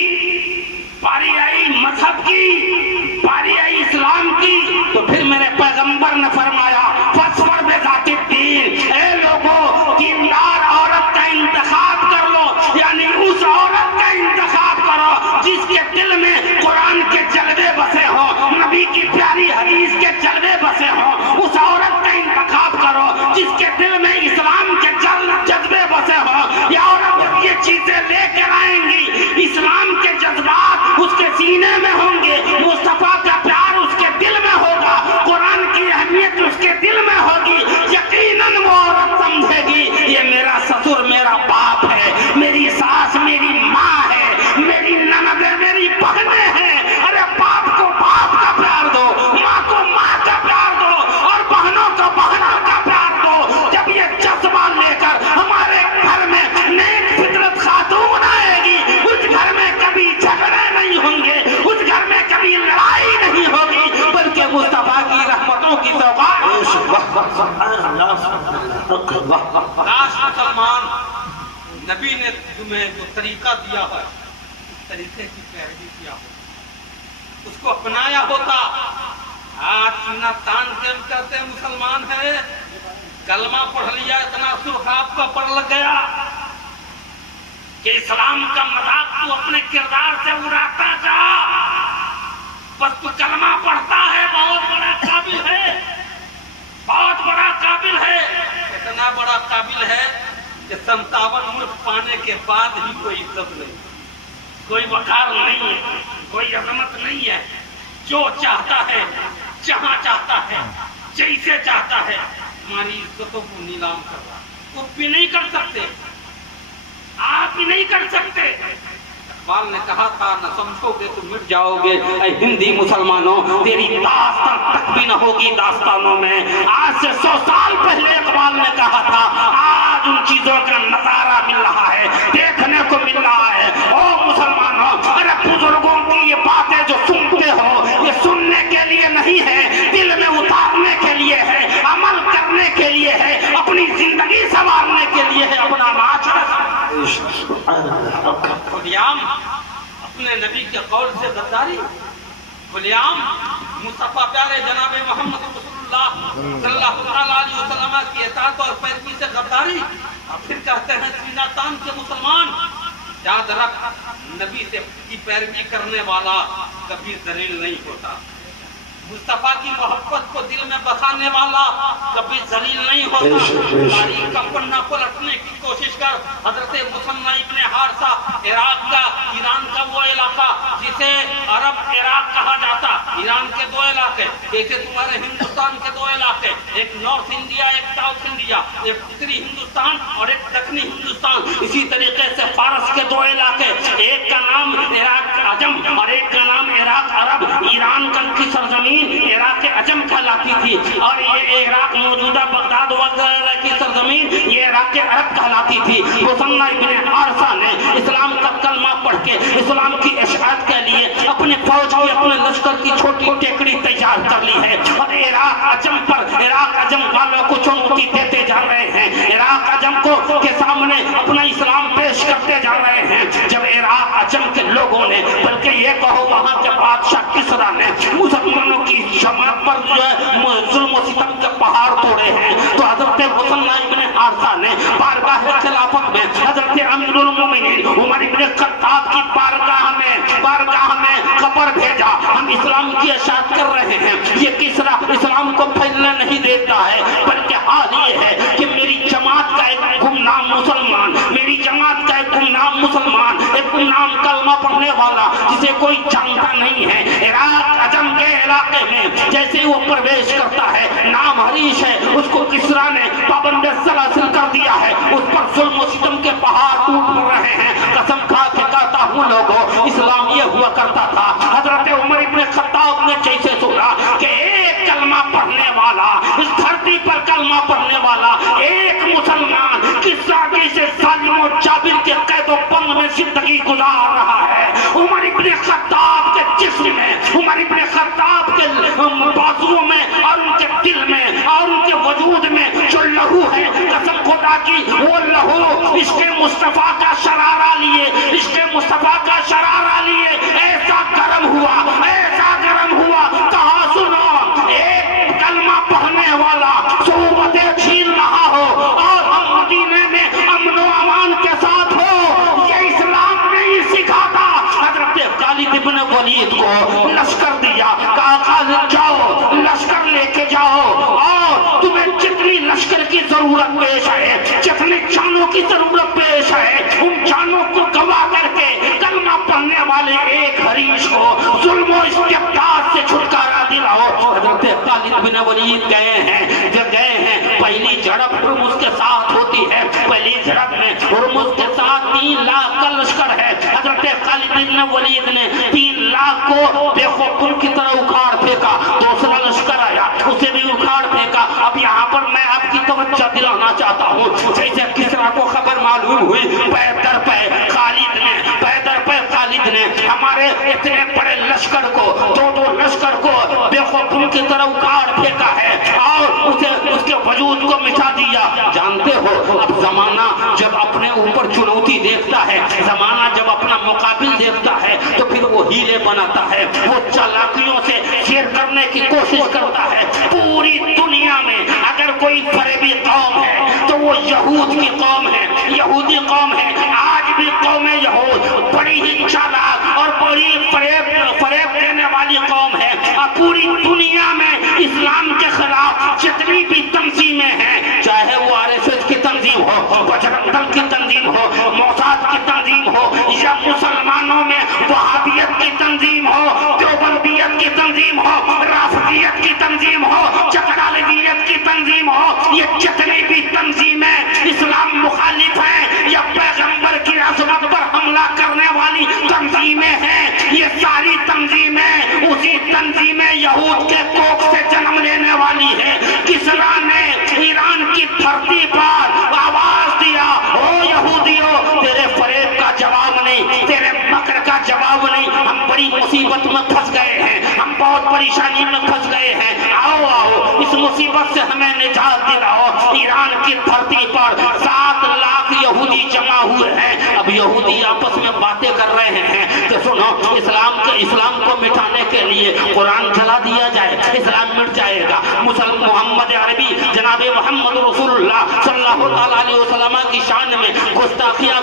باری آئی مذہب کی، باری آئی اسلام کی، تو پھر میرے پیغمبر نے فرمایا فَاظْفَرْ بِذَاتِ الدِّينِ، اے لوگوں دیندار عورت کا انتخاب کر لو، یعنی اس عورت کا انتخاب کرو جس کے دل میں قرآن کے جلوے بسے ہوں، نبی کی پیاری حدیث کے جلوے بسے ہوں، اس عورت کا انتخاب کرو جس کے دل میں اسلام کے جذبے بسے ہوں، یا عورت یہ چیزیں لے کر آئیں گی، اسلام کے جذبات اس کے سینے میں ہوں گے، مصطفیٰ کا پیار اس کے دل میں ہوگا، قرآن کی اہمیت اس کے دل میں ہوگی، یقیناً وہ عورت سمجھے گی یہ میرا سسر میرا باپ ہے، میری ساس میری ماں ہے، میری نند میری بہنیں ہیں، ارے باپ کو باپ کا پیار دو، ماں کو ماں کا پیار دو، اور بہنوں کو بہنوں کا پیار دو۔ جب یہ جذبہ لے کر ہمارے گھر میں نیک فطرت خاتون آئے گی، اس گھر میں کبھی جھگڑے نہیں ہوں گے، اس گھر میں کبھی لڑائی نہیں ہوگی، بلکہ مصطفیٰ کی رحمتوں کی سوغات۔ کاش مسلمان نبی نے تمہیں جو طریقہ دیا ہے اس طریقے کی پیروی کیا ہو، اس کو اپنایا ہوتا۔ آج سینہ تان کے ہم کہتے ہیں مسلمان ہے، کلمہ پڑھ لیا، اتنا سرخاب کا پڑھ لگ گیا کہ اسلام کا مذاق تو اپنے کردار سے اڑاتا جا، بس تو کلمہ پڑھتا ہے، بہت بڑا قابل ہے، بہت بڑا قابل ہے، اتنا بڑا قابل ہے کہ 57 ملک پانے کے بعد ہی کوئی عزت نہیں، کوئی وقار نہیں ہے، کوئی عظمت نہیں ہے، جو چاہتا ہے جہاں چاہتا ہے جیسے چاہتا ہے ہماری عزتوں کو نیلام کر رہا، وہ بھی نہیں کر سکتے، آپ بھی نہیں کر سکتے۔ اقبال نے کہا تھا نہ سمجھو گے تو مٹ جاؤ گے اے ہندی مسلمانوں، تیری داستان تک بھی نہ ہوگی داستانوں میں۔ آج سے 100 سال پہلے اقبال نے کہا تھا، آج ان چیزوں کا نظارہ مل رہا ہے، دیکھنے کو مل رہا ہے۔ او مسلمانوں، ارے بزرگوں کی یہ باتیں جو سنتے ہو، یہ سننے کے لیے نہیں ہے، دل میں اتارنے کے لیے ہے، عمل کرنے کے لیے ہے، اپنی زندگی سنوارنے کے لیے ہے، اپنا معاشرہ۔ خلیام اپنے نبی کے قول سے غداری، خلیام مصطفیٰ پیارے جناب محمد رسول اللہ صلی اللہ علیہ وسلم کی اطاعت اور پیروی سے غداری، اور پھر کہتے ہیں سینہ تان کے مسلمان۔ یاد رکھ، نبی سے کی پیروی کرنے والا کبھی ذلیل نہیں ہوتا، مصطفیٰ کی محبت کو دل میں بسانے والا کبھی ذلیل نہیں ہوتا۔ تاریخ کا پنا پلٹنے کی کوشش کر، حضرت مثنى ابن حارثہ، عراق کا، ایران کا وہ علاقہ جسے عرب عراق کہا جاتا، ایران کے دو علاقے، جیسے تمہارے ہندوستان کے دو علاقے، ایک نارتھ انڈیا، ایک ساؤتھ انڈیا، ایک اتری ہندوستان اور ایک دکنی ہندوستان، اسی طریقے سے فارس کے دو علاقے، ایک کا نام عراق عجم اور ایک کا نام عراق عرب۔ ایران کی سرزمین عراق عجم کہلاتی تھی، اور یہ عراق موجودہ بغداد وغیرہ کی سرزمین یہ عراق عرب کہلاتی تھی۔ مثنى ابن حارثہ نے اسلام کا کلمہ پڑھ کے اسلام کی اشاعت کے لیے اپنے فوج کی، اپنے لشکر کی چھوٹی ٹیکڑی تیار کر لی ہے، اور عراق عجم پر، عراق عجم والوں کو چنوتی دیتے جا رہے ہیں، عراق عجم کو کے سامنے اپنا اسلام پیش کرتے جا رہے ہیں۔ جب عراق عجم کے لوگوں نے، بلکہ یہ کہو وہاں کے بادشاہ کسریٰ نے مسلمانوں کی جماعت پر جو ہے ظلم و ستم کے پہاڑ توڑے ہیں، تو حضرت مثنى ابن حارثہ نے بارگاہ خلافت میں حضرت امیر المومنین عمر ابن خطاب کی بارگاہ میں خبر بھیجا، ہم اسلام کی اشاعت کر رہے ہیں، یہ کسریٰ اسلام کو پھیلنے نہیں دیتا ہے، بلکہ حال یہ ہے کہ میری جماعت کا ایک گمنام مسلمان، میری جماعت کا ایک گمنام مسلمان، ایک گمنام کلمہ پڑھنے والا جسے کوئی جانتا نہیں ہے، عراق عجم کے علاقے میں جیسے وہ پرویش کرتا ہے، نام حریش ہے، اس کو کسریٰ نے پابند سلاسل کر دیا ہے، اس پر ظلم و ستم کے پہاڑ ٹوٹ پڑ رہے ہیں۔ قسم کھا کے کہتا ہوں لوگوں، اسلام یہ ہوا کرتا تھا، حضرت عمر ابن خطاب نے جیسے سنا کہ ایک کلمہ پڑھنے والا، اس دھرتی پر کلمہ پڑھنے والا ایک مسلمان کس آگے سے ظالم و جابر کے قید و بند میں زندگی گزار رہا ہے، عمر ابن خطاب کے جسم میں، عمر ابن خطاب کے بازوؤں میں اور ان کے دل میں اور ان کے وجود میں جو لہو ہے، قسم خدا کی وہ لہو عشق مصطفیٰ کا شرارہ لیے، عشق مصطفیٰ کا شرارہ لیے ایسا گرم ہوا، ایسا گرم ہوا، کہا سنو ایک کلمہ پڑھنے والا صحبتیں چھین رہا ہو اور ہم مدینے میں امن و امان کے ساتھ ہو، یہ اسلام نہیں سکھاتا۔ حضرت خالد ابن ولید کو لشکر دیا، کہا خالد جاؤ لشکر لے کے جاؤ، اور تمہیں جتنی لشکر کی ضرورت پیش ہے، جتنی جانوں کی ضرورت پیش ہے، ان جانوں کو گوا کر کے کلمہ پڑھنے والے ایک حریش کو ظلم و استبداد سے چھٹکارا دلاؤ۔ حضرت خالد بن ولید گئے ہیں، جب گئے ہیں پہلی جھڑپ ہرمز کے ساتھ ہوتی ہے، پہلی جھڑپ میں ہرمز کے ساتھ 3 لاکھ کا لشکر ہے، حضرت خالد بن ولید نے 3 لاکھ کو بے خوف کی طرح اکھاڑ پھینکا، دوسرا لشکر آیا اسے بھی اکھاڑ پھینکا۔ اب یہاں پر میں آپ کی توجہ دلانا چاہتا ہوں، جیسے کسریٰ کو خبر معلوم ہوئی، پے در پے خالد نے ہمارے اتنے بڑے لشکر کو، 2 لشکر کو بے خوف کی طرح اکھاڑ پھینکا ہے اور اسے اس کے وجود کو مٹا دیا۔ جانتے ہو اب زمانہ جب اپنے اوپر چنوتی دیکھتا ہے، زمانہ جب اپنا مقابل دیکھتا ہے تو پھر وہ ہیلے بناتا ہے، وہ چالاکیوں سے شیر کرنے کی کوشش کرتا ہے۔ پوری دنیا میں اگر کوئی فریبی قوم ہے تو وہ یہود کی قوم ہے، یہودی قوم ہے۔ آج بھی قوم یہود بڑی ہی چالاک اور بڑی فریب دینے والی قوم ہے، اور پوری دنیا میں اسلام کے خلاف جتنی بھی تنظیمیں ہیں، چاہے وہ RSS کی تنظیم ہو، بجرنگ دل کی تنظیم ہو، موساد کی تنظیم ہو، یا مسلمانوں میں وہابیت کی تنظیم ہو، دیوبندیت کی تنظیم ہو، رافضیت کی تنظیم ہو، چکڑالویت کی تنظیم ہو، یہ جتنی بھی تنظیمیں اسلام مخالف ہیں یا پیغمبر کی عظمت پر حملہ کرنے والی تنظیمیں ہیں، یہ ساری تنظیمیں اسی تنظیم یہود کے کوکھ سے جنم لینے والی ہے۔ کسریٰ نے ایران کی دھرتی پر آواز دیا، او یہودیوں تیرے فریب کا جواب نہیں، تیرے مکر کا جواب نہیں، ہم بڑی مصیبت میں پھنس گئے ہیں، ہم بہت پریشانی میں پھنس گئے ہیں، آؤ اس مصیبت سے ہمیں نجات دلاؤ۔ ایران کی دھرتی پر 7 لاکھ یہودی جمع ہوئے ہیں، اب یہودی آپس میں باتیں کر رہے ہیں کہ سنو اسلام کو مٹانے کے لیے قرآن جلا دیا جائے، اسلام مٹ جائے گا۔ محمد عربی جناب محمد رسول اللہ صلی اللہ علیہ وسلم کی شان میں گستاخیاں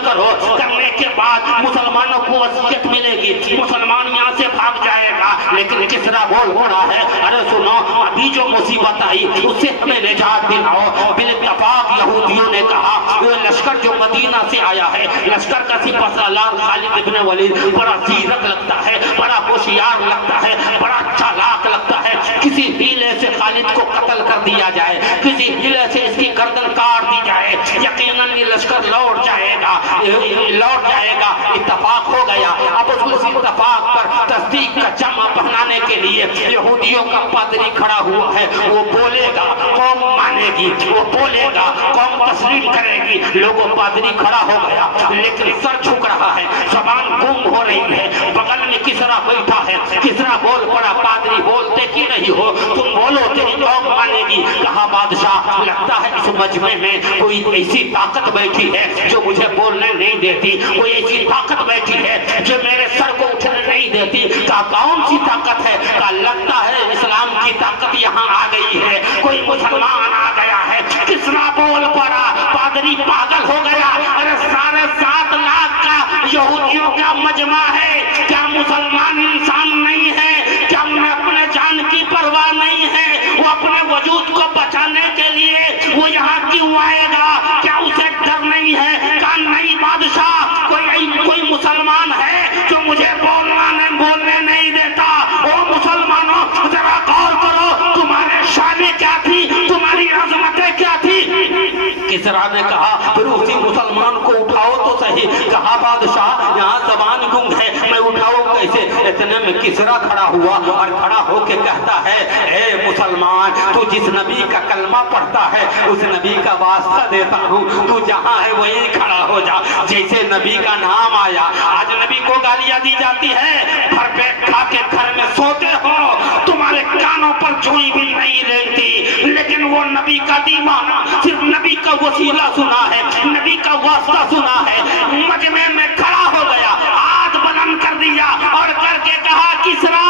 کرنے کے بعد مسلمانوں کو وصیت ملے گی، مسلمان یہاں سے بھاگ جائے گا۔ لیکن کسرا بول رہا ہے ارے سنو، ابھی جو مصیبت آئی اس سے ہمیں نجات دلاؤ۔ بالاتفاق یہودیوں نے کہا وہ لشکر جو مدینہ سے آیا ہے، لشکر کا سپہ سالار خالد ابن ولید بڑا زیرک لگتا ہے، بڑا ہوشیار لگتا ہے، بڑا چالاک لگتا ہے، کسی ہیلے سے خالد کو قتل کر دیا جائے، کسی ہیلے سے اس کی گردن کاٹ دی جائے، یقیناً یہ لشکر لوٹ جائے گا۔ اتفاق ہو گیا۔ اب اس اتفاق پر تصدیق کا جمع بنانے کے لیے یہودیوں کا پادری کھڑا ہوا ہے، وہ بولے گا قوم مانے گی، وہ بولے گا قوم تسلیم کرے گی۔ لوگوں پادری کھڑا ہو گیا لیکن سر جھک رہا ہے، زبان گم ہو رہی ہے، بغل میں کسرا بیٹھا ہے۔ کسرا بول پڑا پادری بولتے کی نہیں ہو، تم بولو تیری قوم مانے گی۔ کہا بادشاہ لگتا ہے اس مجمع میں کوئی ایسی طاقت بیٹھی ہے جو مجھے بولنے نہیں دیتی، کوئی ایسی طاقت بیٹھی ہے جو میرے سر کو اٹھنے نہیں دیتی۔ کہا کون سی طاقت ہے؟ کہا لگتا ہے اسلام کی طاقت یہاں آ گئی ہے، کوئی مسلمان آ گیا ہے۔ کسرا بول پڑا، پادری پاگل ہو گیا، ارے 7.5 لاکھ کا یہودیوں کا مجمع ہے، کیا مسلمان انسان نہیں ہے؟ کیا انہیں اپنے جان کی پرواہ نہیں ہے؟ وہ اپنے وجود کو بچانے کے لیے وہ یہاں کیوں آئے گا؟ کیا اسے ڈر نہیں ہے؟ کہا نہیں بادشاہ، کوئی مسلمان ہے جو مجھے بولنے نہیں دیتا۔ او مسلمانوں ذرا غور کرو، تمہارے شانیں کیا تھی، تمہاری عظمتیں کیا تھی؟ کسرا نے کہا پھر اسی مسلمان کو اٹھاؤ تو صحیح۔ کہا بادشاہ یہاں زبان گنگ ہے، میں اٹھاؤں کیسے؟ اتنے میں کسرا کھڑا ہوا اور کھڑا ہو کے کہتا ہے اے مسلمان، تو جس نبی کا کلمہ پڑھتا ہے اس نبی کا واسطہ دیتا ہوں، تو جہاں ہے وہیں کھڑا ہو جا۔ جیسے نبی کا نام آیا، آج نبی کو گالیاں دی جاتی ہے، بھر پیٹ کھا کے گھر میں سوتے ہو، تمہارے کانوں پر جوئی بھی نہیں رہتی، لیکن وہ نبی کا دیوانہ صرف نبی کا وسیلہ سنا ہے، نبی کا واسطہ سنا ہے، مجمع میں کھڑا ہو گیا، ہاتھ بلند کر دیا اور کر کے کہا کسرا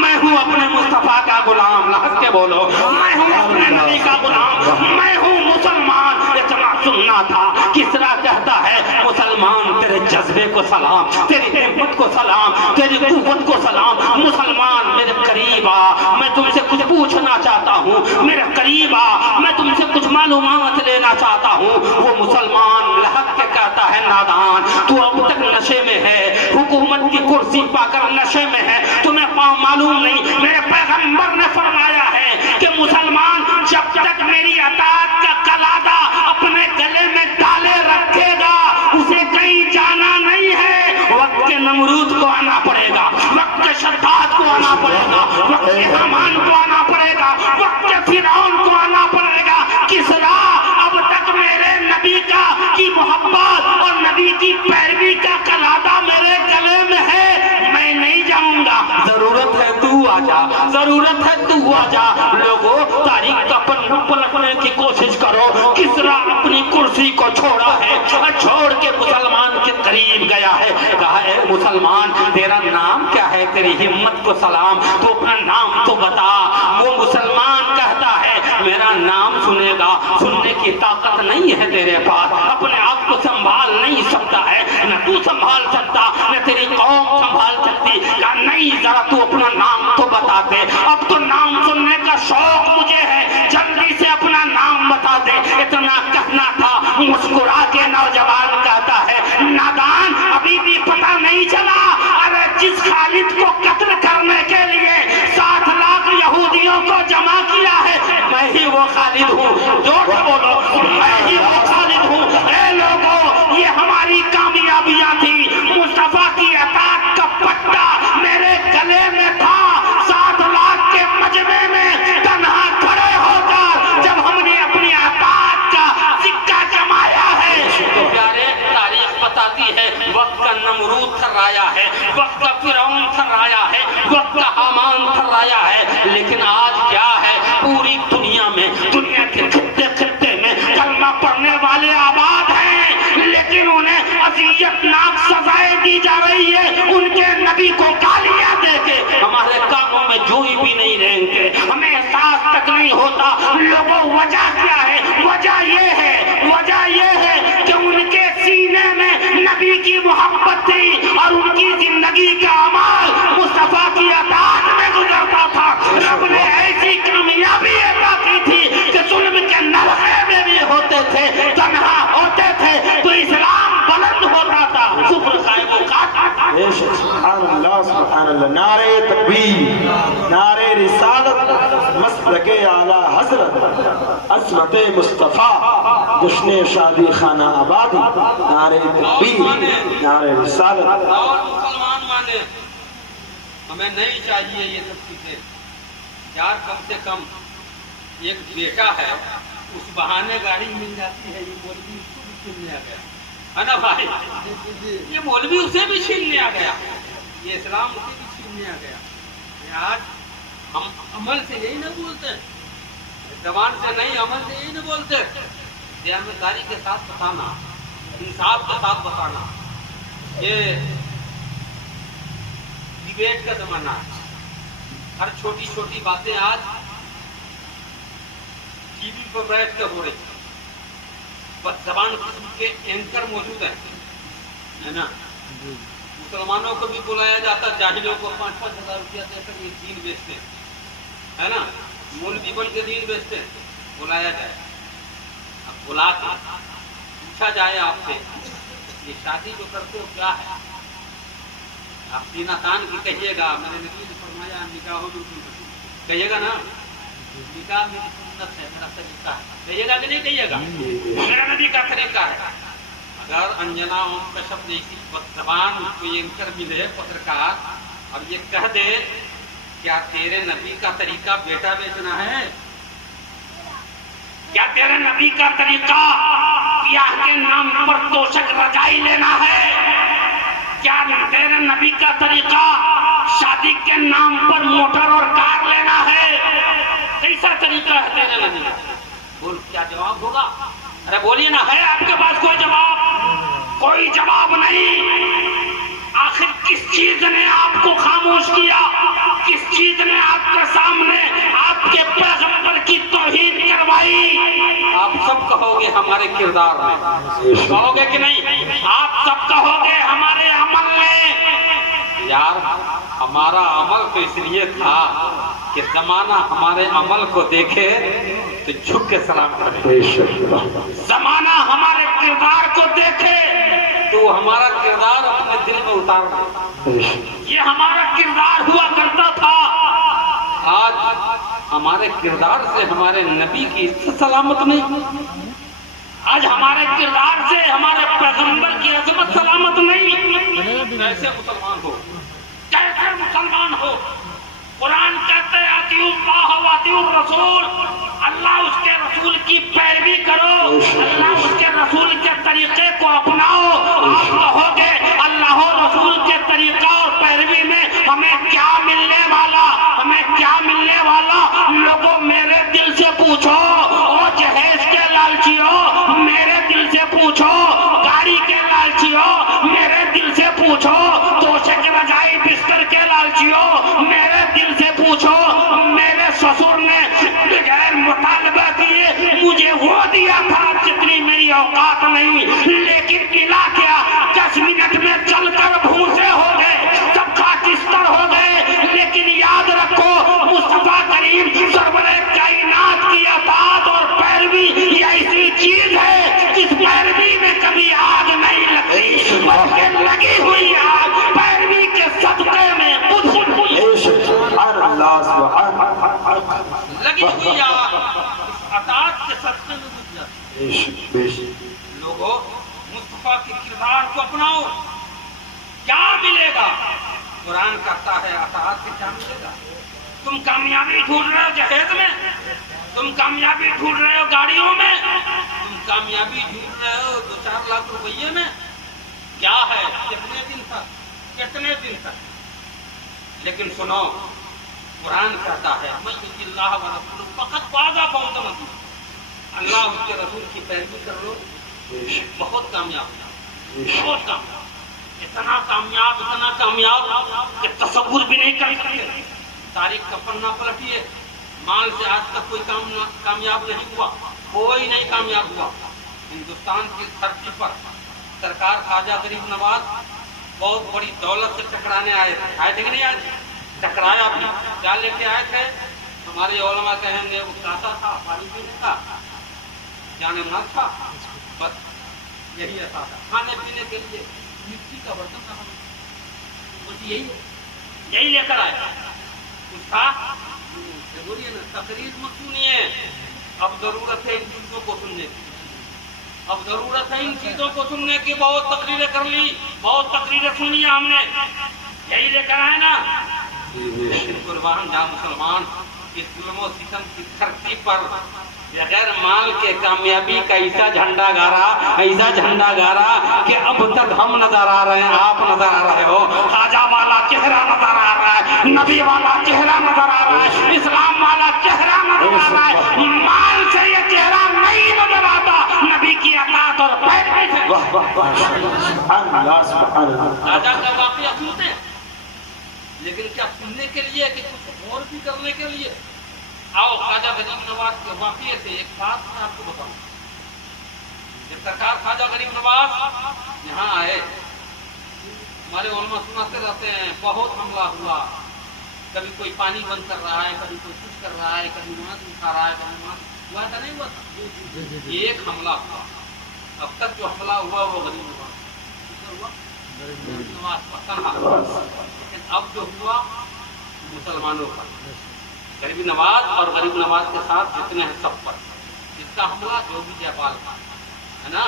میں ہوں اپنے مصطفیٰ کا غلام، لحظ کے بولو میں ہوں اپنے نبی کا غلام، میں ہوں مسلمان۔ اتنا سننا تھا۔ کسرا کہتا ہے مسلمان تیرے جذبے کو سلام، تیری ہمت کو سلام، تیری قوت کو سلام۔ مسلمان میرے قریب آ، میں تم سے کچھ پوچھنا چاہتا ہوں، میرے قریب آ، میں تم سے کچھ معلومات لینا چاہتا ہوں۔ وہ مسلمان لہک کے کہتا ہے نادان، تو اب تک نشے میں ہے، حکومت کی کرسی پا کر نشے میں ہے، تمہیں معلوم نہیں میرے پیغمبر نے فرمایا ہے کہ مسلمان جب تک میری اطاعت کا قلادہ اپنے گلے میں ڈالے رکھے گا اسے کہیں جانا نہیں ہے۔ وقت کے نمرود کو آنا پڑے گا، وقت کے شداد کو آنا پڑے گا، وقت کے حامان کو آنا پڑے گا، وقت کے فرعون کو آنا پڑے گا۔ کسرا اب تک میرے نبی کی محبت اور نبی کی پیروی کا قلادہ میرے گلے میں ہے، میں نہیں جاؤں گا۔ ضرورت ہے تو آ جا، ضرورت ہے تو آ جا۔ لوگوں تاریخ کا پلڑا پلٹنے کی کوشش کرو۔ کسرا اپنی کرسی کو چھوڑا ہے اور چھوڑ کے مسلمان کے قریب گیا ہے، کہا اے مسلمان تیرا نام کیا ہے؟ تیری ہمت کو سلام، تو اپنا نام تو بتا۔ وہ مسلمان کہتا ہے میرا نام سنے گا، سننے کی طاقت نہیں ہے تیرے پاس، اپنے آپ کو سنبھال نہیں سکتا ہے، نہ تو سنبھال سکتا نہ تیری قوم سنبھال سکتی۔ کہا نہیں ذرا تو اپنا نام تو بتا دے، اب تو نام سننے کا شوق مجھے ہے، جلدی سے اپنا نام بتا دے۔ اتنا کہنا تھا، مسکرا کے نوجوان کہتا ہے نادان ابھی بھی پتہ نہیں چلا، ارے جس خالد کو قتل کرنے کے لیے 7 لاکھ یہودیوں کو جمع کیا ہے میں ہی وہ خالد ہوں۔ زور سے بولو میں ہی وہ خالد ہوں۔ اے لوگوں یہ ہماری کامیابیاں تھی، مصطفیٰ کی اطاعت کا پٹا میرے گلے میں تھا۔ 7 لاکھ کے مجمع میں تنہا کھڑے ہو کر جب ہم نے اپنی اطاعت کا سکہ جمایا ہے تو پیارے تاریخ بتاتی ہے وقت کا نمرود تھرایا ہے، وقت کا فرعون تھرایا ہے، وقت کا حامان تھرایا ہے، لیکن آج کیا ہے؟ پوری دنیا میں، دنیا کے خطے خطے میں کلمہ پڑھنے والے آباد ہیں، لیکن انہیں اذیت ناک سزائیں دی جا رہی ہے، ان کے نبی کو وجہ کیا ہے؟ وجہ یہ ہے کہ ان کے سینے میں نبی کی محبت تھی اور ان کی زندگی کا عمل مصطفیٰ کی اطاعت میں گزرتا تھا. رب نے ایسی کامیابی عطا کی تھی کہ ظلم کے نرخے میں بھی ہوتے تھے, تنہا ہوتے تھے تو اسلام بلند ہوتا تھا. کفر قائم و قاتل. سبحان اللہ سبحان اللہ. نعرہ تکبیر, نعرہ رسالت, مسلک اعلی حضرت عصمت مصطفیٰ, جشن شادی خانہ آبادی. نعرہ تکبیر, نعرہ رسالت. اور مسلمان مانے ہمیں نہیں چاہیے یہ سب چیزیں. یار کم سے کم ایک بیٹا ہے, اس بہانے گاڑی مل جاتی ہے, یہ مولوی اس کو بھی چھیننے آ گیا ہے نا بھائی, یہ مولوی اسے بھی چھیننے آ گیا, یہ اسلام اسے بھی چھیننے آ گیا. آج ہم عمل سے یہی نہ بولتے, زبان سے نہیں عمل سے یہی نہ بولتے. دیانتداری کے ساتھ بتانا, انصاف کے ساتھ بتانا. یہ ڈیبیٹ کا زمانہ ہے, ہر چھوٹی چھوٹی باتیں آج ٹی وی پر بیٹھ کر ہو رہی. بس زبان قسم کے اینکر موجود ہیں نا. مسلمانوں کو بھی بلایا جاتا, جاہلوں کو 5,000 روپیہ دے کر یہ دین بیچتے ہیں ہے نا, مولوی بن کے دین بیچتے ہیں. بلایا جائے, اب بلا کے پوچھا جائے آپ سے یہ شادی جو کرتے ہو کیا ہے, آپ سینہ تان کی کہیے گا میں نے نبی نے فرمایا نکاح کہیے گا نا, نکاح میری سنت ہے, میرا طریقہ ہے, کہیے گا کہ نہیں کہیے گا, میرا نبی کا طریقہ ہے. اگر انجنا اوم کشف جیسی زبان کو یہ انکر ملے پترکار اور یہ کہہ دے کیا تیرے نبی کا طریقہ بیٹا بیچنا ہے, کیا تیرے نبی کا طریقہ بیاہ کے نام پر توشک رجائی لینا ہے, کیا تیرے نبی کا طریقہ شادی کے نام پر موٹر اور کار لینا ہے, کیسا طریقہ ہے تیرے نبی کا؟ بول کیا جواب ہوگا؟ ارے بولیے نا, ہے آپ کے پاس کوئی جواب؟ کوئی جواب نہیں. آخر کس چیز نے آپ کو خاموش کیا, کس چیز نے آپ کے سامنے آپ کے پیغمبر کی توہین کروائی؟ آپ سب کہو گے ہمارے کردار میں, کہو گے کہ نہیں؟ آپ سب کہو گے ہمارے عمل میں. یار ہمارا عمل تو اس لیے تھا کہ زمانہ ہمارے عمل کو دیکھے تو جھک کے سلام کرے. زمانہ ہمارے کردار کو دیکھے تو ہمارا کردار اپنے دل میں اتارنا. یہ ہمارا کردار ہوا کرتا تھا. آج ہمارے کردار سے ہمارے نبی کی عزت سلامت نہیں, آج ہمارے کردار سے ہمارے پیغمبر کی عظمت سلامت نہیں. کیسے مسلمان ہو, کیسے مسلمان ہو؟ قرآن کہتے ہیں اطیعوا اللہ و اطیعوا الرسول, اللہ اس کے رسول کی پیروی کرو, اللہ اس کے رسول کے طریقے کو اپناؤ. آپ کہو گے اللہ و رسول کے طریقہ اور پیروی میں ہمیں کیا ملنے والا, ہمیں کیا ملنے والا؟ لوگوں میرے دل سے پوچھو, او جہیز کے لالچیوں میرے دل سے پوچھو, گاڑی کے لالچیوں میرے دل سے پوچھو, توشک رجائی بستر کے لالچیوں میرے دل سے پوچھو. میرے سسر نے بغیر مطالبہ کیے مجھے وہ دیا تھا جتنی میری اوقات نہیں, لیکن ملا کیا؟ 10 منٹ میں چل کر بھوسے ہو گئے, سب خاکستر ہو گئے. لیکن یاد رکھو مصطفیٰ کریم سرور کائنات کی اطاعت اور پیروی یہ ایسی چیز ہے جس پیروی میں کبھی آگ نہیں لگتی, بلکہ لگی ہوئی آگ پیروی کے صدقے میں خود لگی ہوئی اطاعت کے صدقے میں بجھ جاتی. لوگوں مصطفیٰ کے کردار کو اپناؤ, کیا ملے گا؟ قرآن کہتا ہے اطاعت سے کیا ملے گا؟ تم کامیابی ڈھونڈ رہے ہو جہیز میں, تم کامیابی ڈھونڈ رہے ہو گاڑیوں میں, تم کامیابی ڈھونڈ رہے ہو 2-4 لاکھ روپیے میں, کیا ہے کتنے دن تک. لیکن سنو قرآن کہتا ہے من یطع اللہ و رسولہ فقد فاز فوزا عظیما, اللہ اس کے رسول کی پیروی کر لو بہت کامیاب, بہت کامیاب, اتنا کامیاب کہ تصور بھی نہیں کر سکتے. تاریخ کا پنہ پلٹیے, مال سے آج تک کوئی کامیاب نہیں ہوا، کوئی نہیں کامیاب ہوا۔ ہندوستان کی دھرتی پر سرکار خواجہ غریب نواز بہت بڑی دولت سے ٹکرانے آئے تھے کہ نہیں آئے تھے؟ ٹکرایا بھی، کیا لے کے آئے تھے؟ ہمارے علماء کہیں گے وہ پیاسا تھا، پانی پینے کا جانے نہ تھا، بس یہی ایسا تھا۔ کھانے پینے کے لیے مٹی کا برتن تھا، بس یہی لے کر آئے کچھ تھا ضروری ہے نا۔ تقریر مت سنیے، اب ضرورت ہے ان چیزوں کو سننے کی، اب ضرورت ہے ان چیزوں کو سننے کی۔ بہت تقریریں کر لی، بہت تقریریں سنی ہم نے، یہی لے کر آئے نا۔ قربان جا مسلمان، اس ظلم و ستم کی دھرتی پر بغیر مال کے کامیابی کا ایسا جھنڈا گارا کہ اب تک ہم نظر آ رہے ہیں، آپ نظر آ رہے ہو، خواجہ والا چہرہ نظر آ رہا ہے، نبی والا چہرہ نظر آ رہا ہے، اسلام والا چہرہ نظر آ رہا ہے۔ مال سے یہ چہرہ نہیں نظر آتا، نبی کی اطاعت اور پیروی سے۔ راجا کا واقعہ سنتے ہیں، لیکن کیا سننے کے لیے کہ کچھ اور بھی کرنے کے لیے؟ آؤ خواجہ غریب نواز کے واقعے سے ایک بات میں آپ کو بتاؤں۔ جب سرکار خواجہ غریب نواز یہاں آئے، ہمارے علماء سناتے رہتے ہیں بہت حملہ ہوا، کبھی کوئی پانی بند کر رہا ہے، کبھی کوئی کچھ کر رہا ہے، کبھی نماز اٹھا رہا ہے، کبھی نماز ہوا تھا نہیں ہوا تھا؟ ایک حملہ ہوا، اب تک جو حملہ ہوا وہ غریب نواز پر تنہا، لیکن اب جو ہوا مسلمانوں پر، غریب نواز اور غریب نواز کے ساتھ جتنے ہیں سب پر۔ اس کا حملہ جو بھی جیپال کا ہے نا،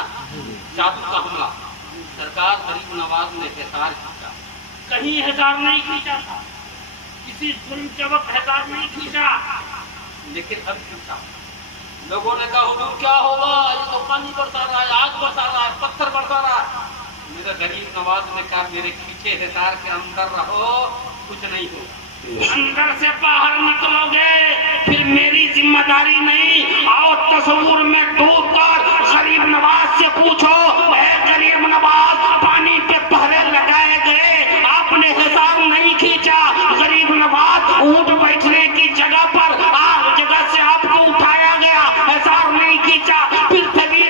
جادو کا حملہ، سرکار غریب نواز نے حصار کھینچا، کہیں حصار نہیں کھینچا تھا، کسی ظلم کے وقت حصار نہیں کھینچا، لیکن اب کھینچا۔ لوگوں نے کہا حضور کیا ہوگا، یہ تو پانی برسا رہا ہے، آگ برسا رہا ہے، پتھر برسا رہا ہے۔ میرے غریب نواز نے کہا میرے کھینچے حصار کے اندر رہو، کچھ نہیں ہوگا۔ اندر سے باہر نکلو گے پھر میری ذمہ داری نہیں۔ آؤ تصور میں ڈوب کر غریب نواز سے پوچھو، اے غریب نواز، پانی پہ پہرے لگائے گئے، آپ نے حصار نہیں کھینچا۔ غریب نواز، اونٹ بیٹھنے کی جگہ پر جگہ سے آپ کو اٹھایا گیا، حصار نہیں کھینچا۔ پرتھوی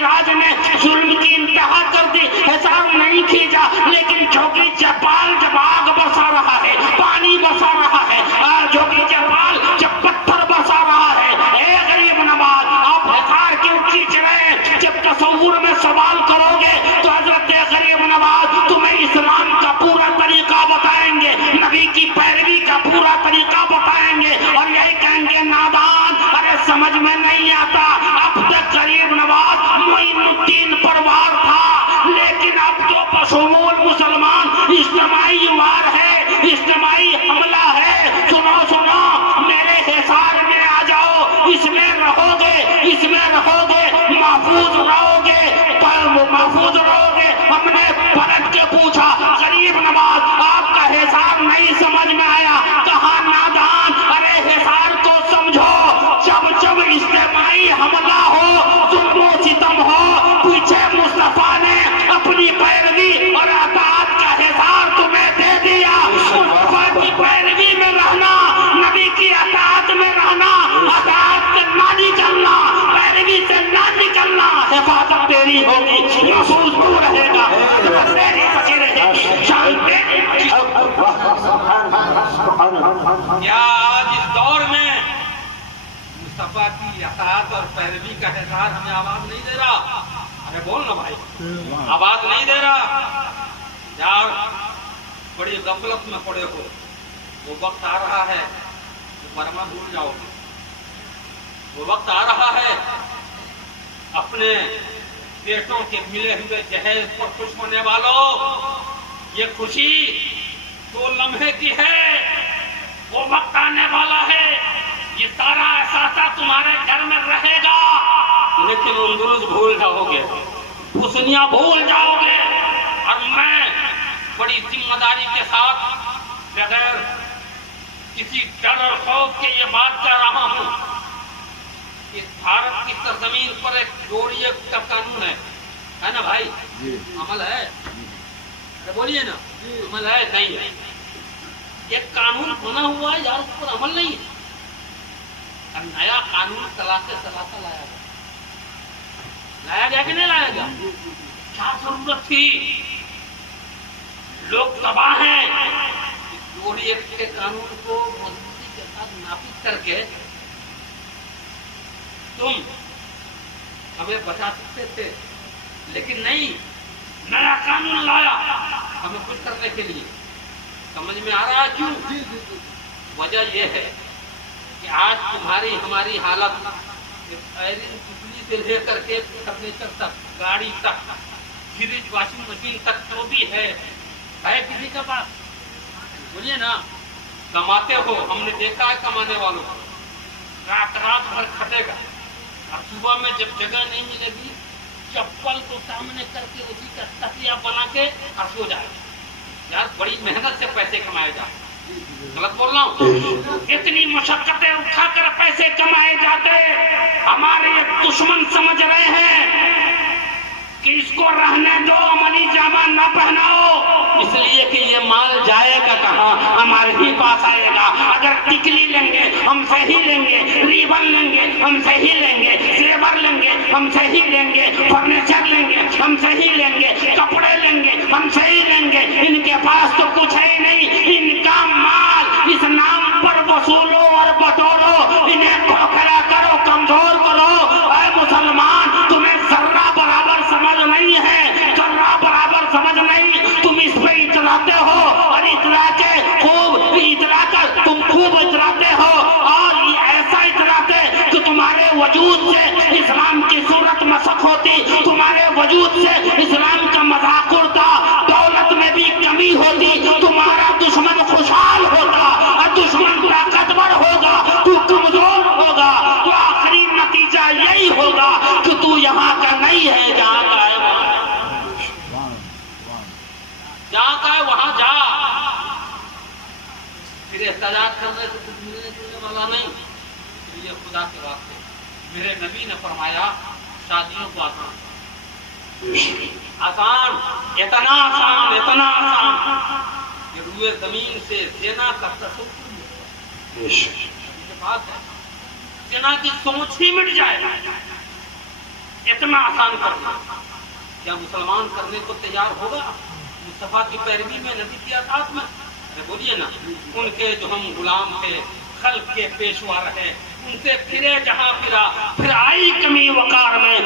راج نے ظلم کی انتہا کر دی، حصار نہیں کھینچا، لیکن جوگی جیپال جب آگ برسا رہا ہے، پانی برسا رہا ہے، جوگی جیپال جب پتھر برسا رہا ہے، اے غریب نواز آپ حصار کیوں کھینچ رہے ہیں؟ جب تصور میں سوال کرو گے تو حضرت غریب نواز تمہیں اسلام کا پورا طریقہ بتائیں گے، نبی کی پیروی کا پورا طریقہ بتائیں گے، اور یہی کہیں گے نادان، ارے سمجھ میں نہیں آتا۔ اب تک غریب نواز معین الدین پروار تھا، لیکن اب تو بشمول مسلمان اجتماعی وار ہے، اجتماعی حملہ ہے۔ سنو میرے حصار میں آ جاؤ، اس میں رہو گے، محفوظ رہو گے۔ ہم نے پلٹ کے پوچھا غریب نواز آپ کا حصار نہیں سمجھ میں آیا، کہا نادان، ارے حصار کو سمجھو، جب اجتماعی حملہ ہو، ظلم و ستم ہو، پیچھے مصطفیٰ نے اپنی پیروی اور اطاعت کا حصار تمہیں دے دیا۔ مصطفیٰ کی پیروی میں رہنا، نبی کی اطاعت میں رہنا، اطاعت سے نہ نکلنا، پیروی سے نہ نکلنا، حفاظت تیری ہوگی، محفوظ تو رہے گا، تیری بچی رہے گی، شان تیری بچی ہوگی۔ کیا آج اس دور میں مصطفیٰ کی اطاعت اور پیروی کا حصار ہمیں آواز نہیں دے رہا؟ ارے بول نا بھائی، آواز نہیں دے رہا؟ یار بڑی غفلت میں پڑے ہو، وہ وقت آ رہا ہے مرما بھول جاؤ گے، وہ وقت آ رہا ہے اپنے بیٹوں کے ملے ہوئے جہیز پر خوش ہونے والوں، یہ خوشی 2 لمحے کی ہے، وہ وقت آنے والا ہے، یہ سارا احساسہ تمہارے گھر میں رہے گا، لیکن اندرس بھول جاؤ گے، حسنیاں بھول جاؤ گے۔ اور میں بڑی ذمہ داری کے ساتھ بغیر کسی ڈر اور خوف کے یہ بات کہہ رہا ہوں، اس بھارت کی سرزمین پر ایک جوڑیے کا قانون ہے نا بھائی؟ عمل ہے؟ بولیے نا، عمل ہے نہیں ہے؟ ایک قانون بنا ہوا ہے یار، اس پر عمل نہیں ہے۔ اور نیا قانون طلاق ثلاثہ لایا گیا کہ نہیں لایا گیا؟ کیا ضرورت تھی؟ لوگ تباہ ہیں. جوڑی ایکٹ کے قانون کو مضبوطی کے ساتھ نافذ کر کے تم ہمیں بچا سکتے تھے، لیکن نہیں، نیا قانون لایا ہمیں کچھ کرنے کے لیے. سمجھ میں آ رہا ہے کیوں؟ وجہ یہ ہے کہ آج تمہاری ہماری حالت آئرن بجلی سے لے کر کے فرنیچر تک، گاڑی تک، فریج، واشنگ مشین تک جو بھی ہے کسی کے پاس. بولیے نا، کماتے ہو، ہم نے دیکھا ہے کمانے والوں کو رات بھر کھٹے گا اور صبح میں جب جگہ نہیں ملے گی چپل کو سامنے کر کے اسی کا تکیہ بنا کے اور سو جائے. یار بڑی محنت سے پیسے کمائے جاتے. غلط بول رہا ہوں؟ اتنی مشقتیں اٹھا کر پیسے کمائے جاتے. ہمارے دشمن سمجھ رہے ہیں کہ اس کو رہنے دو، عملی جامہ نہ پہناؤ، اس لیے کہ یہ مال جائے گا کہاں؟ ہمارے ہی پاس آئے گا. اگر ٹکلی لیں گے ہم سے ہی لیں گے، ریبن لیں گے ہم سے ہی لیں گے، زیور لیں گے ہم سے ہی لیں گے، فرنیچر لیں گے ہم سے ہی لیں گے، کپڑے لیں گے ہم سے ہی لیں گے. ان کے پاس تو کچھ ہے ہی نہیں. ان کا مال اس نام پر وصولو اور بٹورو، انہیں کھوکھلا کرو، کمزور کرو. اے مسلمان، تمہیں ذرہ برابر سمجھ نہیں ہے، ذرہ برابر سمجھ نہیں. تم اس پہ اتراتے ہو اور اترا کے خوب اترا کر تم خوب اتراتے ہو، اور ایسا اتراتے کہ تمہارے وجود سے اسلام کی صورت مسخ ہوتی، تمہارے وجود سے اسلام کا مذاق اڑتا، دولت میں بھی کمی ہوتی، تمہارا دشمن خوشحال ہوگا اور دشمن طاقتور ہوگا، تو کمزور ہوگا. تو آخری نتیجہ یہی ہوگا کہ تو یہاں کا نہیں ہے، جہاں کا ہے جہاں کا ہے وہاں جا. پھر احتجاج کرنے سے کچھ ملنے جلنے والا نہیں. یہ خدا کے واسطے میرے نبی نے فرمایا شادیوں کو آسان، اتنا آسان، اتنا آسان کہ روئے زمین سے زنا کا تصور بات ہے، زنا کی سوچ ہی مٹ جائے. اتنا آسان کرنا کیا مسلمان کرنے کو تیار ہوگا؟ مصطفیٰ کی پیروی میں، نبی کی اطاعت میں. بولیے نا، ان کے جو ہم غلام تھے، خلق کے پیشوا رہے، ان سے پھرے جہاں پھرا، پھر آئی کمی وقار میں.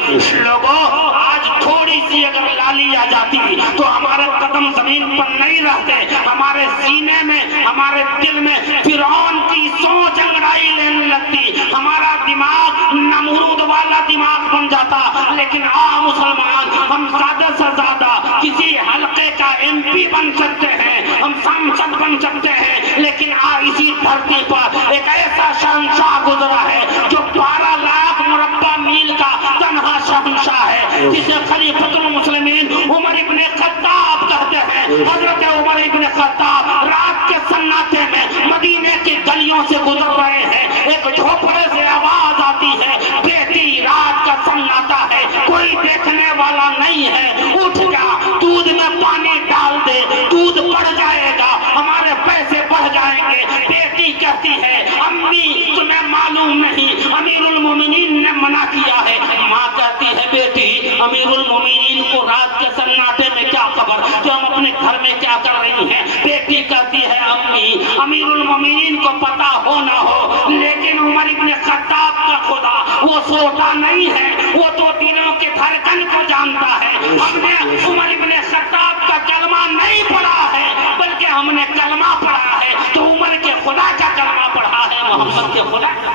لوگوں، آج تھوڑی سی اگر لالی آ جاتی تو ہمارے قدم زمین پر نہیں رہتے. ہمارے سینے میں، ہمارے دل میں فرعون کی سوچ انگڑائی لینے لگتی، ہمارا دماغ نمرود والا دماغ بن جاتا. لیکن مسلمان، ہم زیادہ سے زیادہ کسی حلقے کا ایم پی بن سکتے ہیں، ہم سانسد بن سکتے ہیں، لیکن اسی دھرتی پر ایک ایسا شہنشاہ گزرا ہے جو 12 لاکھ مربع میل کا تنہا شہنشاہ ہے، جسے خلیفۃ المسلمین عمر ابن خطاب کہتے ہیں. حضرت عمر ابن خطاب رات کے سناٹے میں مدینے کی گلیوں سے گزر رہے ہیں. ایک جھوپڑے سے آواز آتی ہے، بیٹی رات کا سناٹا ہے، کوئی دیکھنے والا نہیں ہے، اٹھ جا، دودھ میں پانی ڈال دے، دودھ بڑھ جائے گا، ہمارے پیسے بڑھ جائیں گے. بیٹی کہتی ہے، امی تمہیں معلوم نہیں، امیر المومنین نے منع کیا ہے. ماں کہتی ہے، بیٹی امیر المومنین کو رات کے سناٹے میں کیا خبر کہ ہم اپنے گھر میں کیا کر رہی ہیں. بیٹی کہتی ہے، امی امیر المومنین کو پتا ہو نہ ہو، لیکن عمر ابن خطاب کا خدا وہ سوتا نہیں ہے، وہ تو دلوں کے دھڑکن کو جانتا ہے. ہم نے عمر ابن خطاب کا کلمہ نہیں پڑھا ہے، بلکہ ہم نے کلمہ پڑھا ہے. تو عمر کے خدا کا کلمہ پڑھا ہے، محمد کے خدا کا.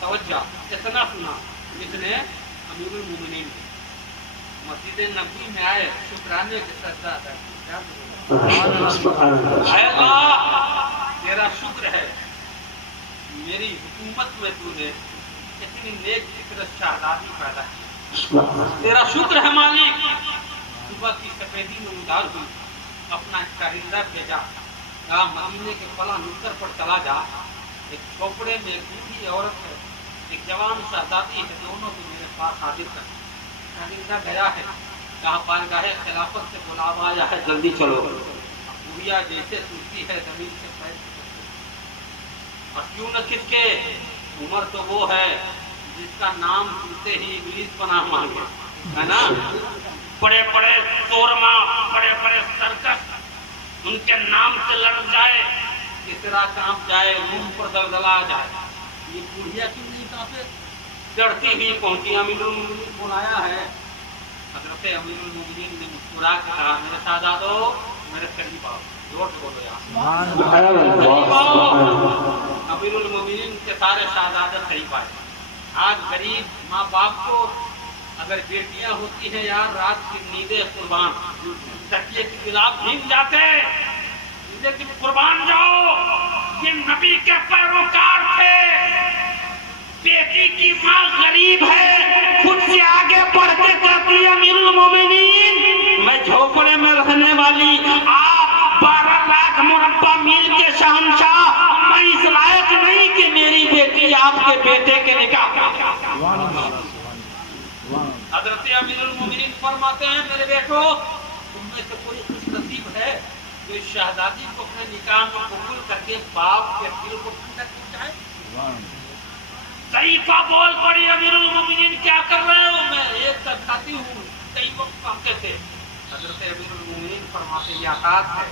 توجہ، اتنا سنا جس نے امیر المومنین مسجد نبوی میں آئے شکرانے کے سجدہ ادا کیا. اے اللہ، تیرا شکر ہے میری حکومت میں تو نے اتنی نیک فطرت شہزادی پیدا کی. تیرا شکر ہے مالک. صبح کی سفیدی میں ادار ہوئی، اپنا ایک کارندہ بھیجا، کہا مدینے کے فلاں نکر پر چلا جا، ایک جھوپڑے میں ایک بوڑھی عورت ہے، ایک جوان شہزادی ہے، دونوں کو میرے پاس حاضر کر. کارندہ گیا ہے، کہا بارگاہ خلافت سے بلاوا آیا ہے، جلدی چلو. بوڑھیا جیسے سوچتی ہے زمین سے پیر اور کیوں نہ کس کے؟ عمر تو وہ ہے جس کا نام سنتے ہی ابلیس پناہ مانگے، ہے نا؟ بڑے بڑے تورما، بڑے بڑے سرکس ان کے نام سے لڑ جائے، کسرا کانپ جائے، روم پر زلزلہ آ جائے، یہ بوڑھیا کیوں نہیں کانپے؟ چڑھتی ہوئی پہنچی، امیر المومنین بلایا ہے، حضرت امیر المومنین نے مسکرا کے کہا میرے ساداتو میرے قریب آؤ، زور سے بولو یار، قریب آؤ۔ امیر المومنین کے سارے شہزادے قریب آئے۔ آج غریب ماں باپ کو اگر بیٹیاں ہوتی ہیں یار، رات کی نیندیں قربان، تکیے کی گلاب بھیگ جاتے، لیکن قربان جاؤ یہ نبی کے پیروکار تھے۔ بیٹی کی ماں غریب ہے، خود سے آگے بڑھ کے کہتی ہے امیر المومنین میں جھوپڑے میں رہنے والی، آپ 12 لاکھ مربع میل کے شہنشاہ، میں اس لائق نہیں کہ میری بیٹی آپ کے بیٹے کے نکاح۔ حضرت امیر المومنین فرماتے ہیں میرے بیٹو تم میں سے کوئی خوش نصیب ہے جو اس شہزادی کو اپنے نکاح میں قبول کر کے باپ کے دل کو ٹھنڈا کر جائے؟ ضعیفہ بول پڑی امیر المومنین کیا کر رہے ہو؟ میں ایک تک کھاتی ہوں، کئی وقت کہتے تھے۔ حضرت امیر المومنین فرماتے یہ عطاعت ہے،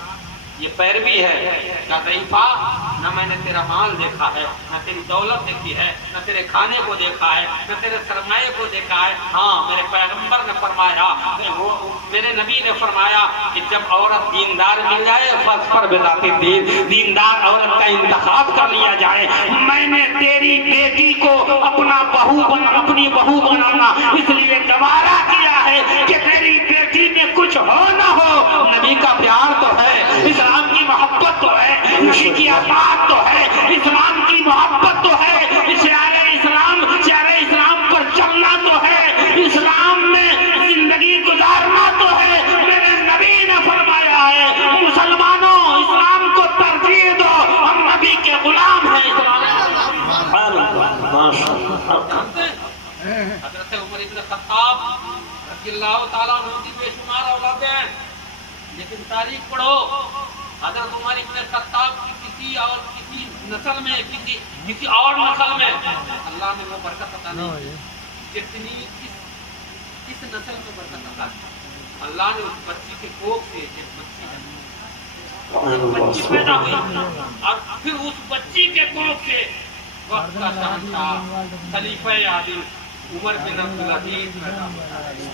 یہ پیروی ہے۔ کیا ضعیفہ نہ میں نے تیرا مال دیکھا ہے، نہ تیری دولت دیکھی ہے، نہ تیرے کھانے کو دیکھا ہے، نہ تیرے سرمایے کو دیکھا ہے، ہاں میرے پیغمبر نے فرمایا، میرے نبی نے فرمایا کہ جب عورت دیندار مل جائے فرض پر بذات دین، دیندار عورت کا انتخاب کر لیا جائے، میں نے تیری بیٹی کو اپنی بہو بنانا اس لیے گوارا کیا ہے کہ تیری بیٹی میں کچھ ہو نہ ہو، نبی کا پیار تو ہے، اسلام کی محبت تو ہے، نبی کی اطاعت تو ہے، اسلام کی محبت تو ہے، شعار اسلام پر چلنا تو ہے، اسلام میں زندگی گزارنا تو ہے۔ میرے نبی نے فرمایا ہے مسلمانوں اسلام کو ترجیح دو، ہم نبی کے غلام ہیں۔ حضرت عمر ابن خطاب رضی اللہ تعالیٰ عنہ کی بے شمار اولادیں ہیں، لیکن تاریخ پڑھو حضرت عمر ابن خطاب کی کسی نسل میں کسی اور نسل میں اللہ نے وہ برکت عطا نہیں کی جتنی کس نسل میں برکت عطا کی۔ اللہ نے اس بچی کے کوکھ سے ایک بچی پیدا ہوئی اور پھر اس بچی کے کوکھ سے وقت کا شہنشاہ خلیفہ عادل عمر بن عبدالعزیز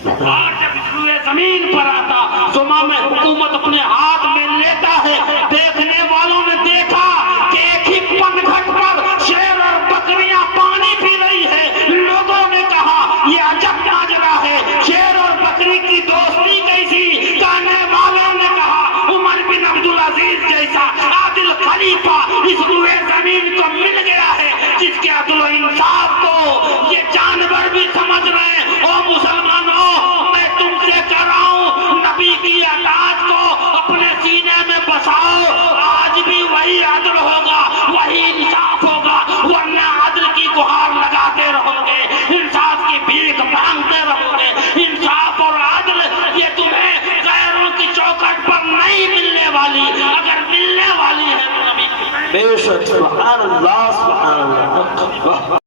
اور جب روئے زمین پر آتا زما میں حکومت اپنے ہاتھ میں لیتا ہے، دیکھنے والوں نے دیکھا کہ ایک ہی پنگھٹ پر شیر اور بکریاں پانی پی رہی ہے، لوگوں نے کہا یہ عجب ماجرا ہے، شیر اور بکری کی دوستی کیسی؟ کہنے والوں نے کہا عمر بن عبدالعزیز جیسا عادل خلیفہ اس روئے زمین کو مل گیا ہے جس کے عدل و انصاف کو یہ جانور بھی سمجھ رہے ہیں۔ او مسلمانوں میں تم سے کہہ رہا ہوں نبی کی اطاعت کو اپنے سینے میں بساؤ، آج بھی وہی عدل ہوگا، وہی انصاف ہوگا، ورنہ عدل کی گہار لگاتے رہو گے، انصاف کی بھیک مانگتے رہو گے۔ انصاف اور عدل یہ تمہیں غیروں کی چوکھٹ پر نہیں ملنے والی، اگر ملنے والی ہے تو نبی کی بے شک سبحان اللہ سبحان اللہ۔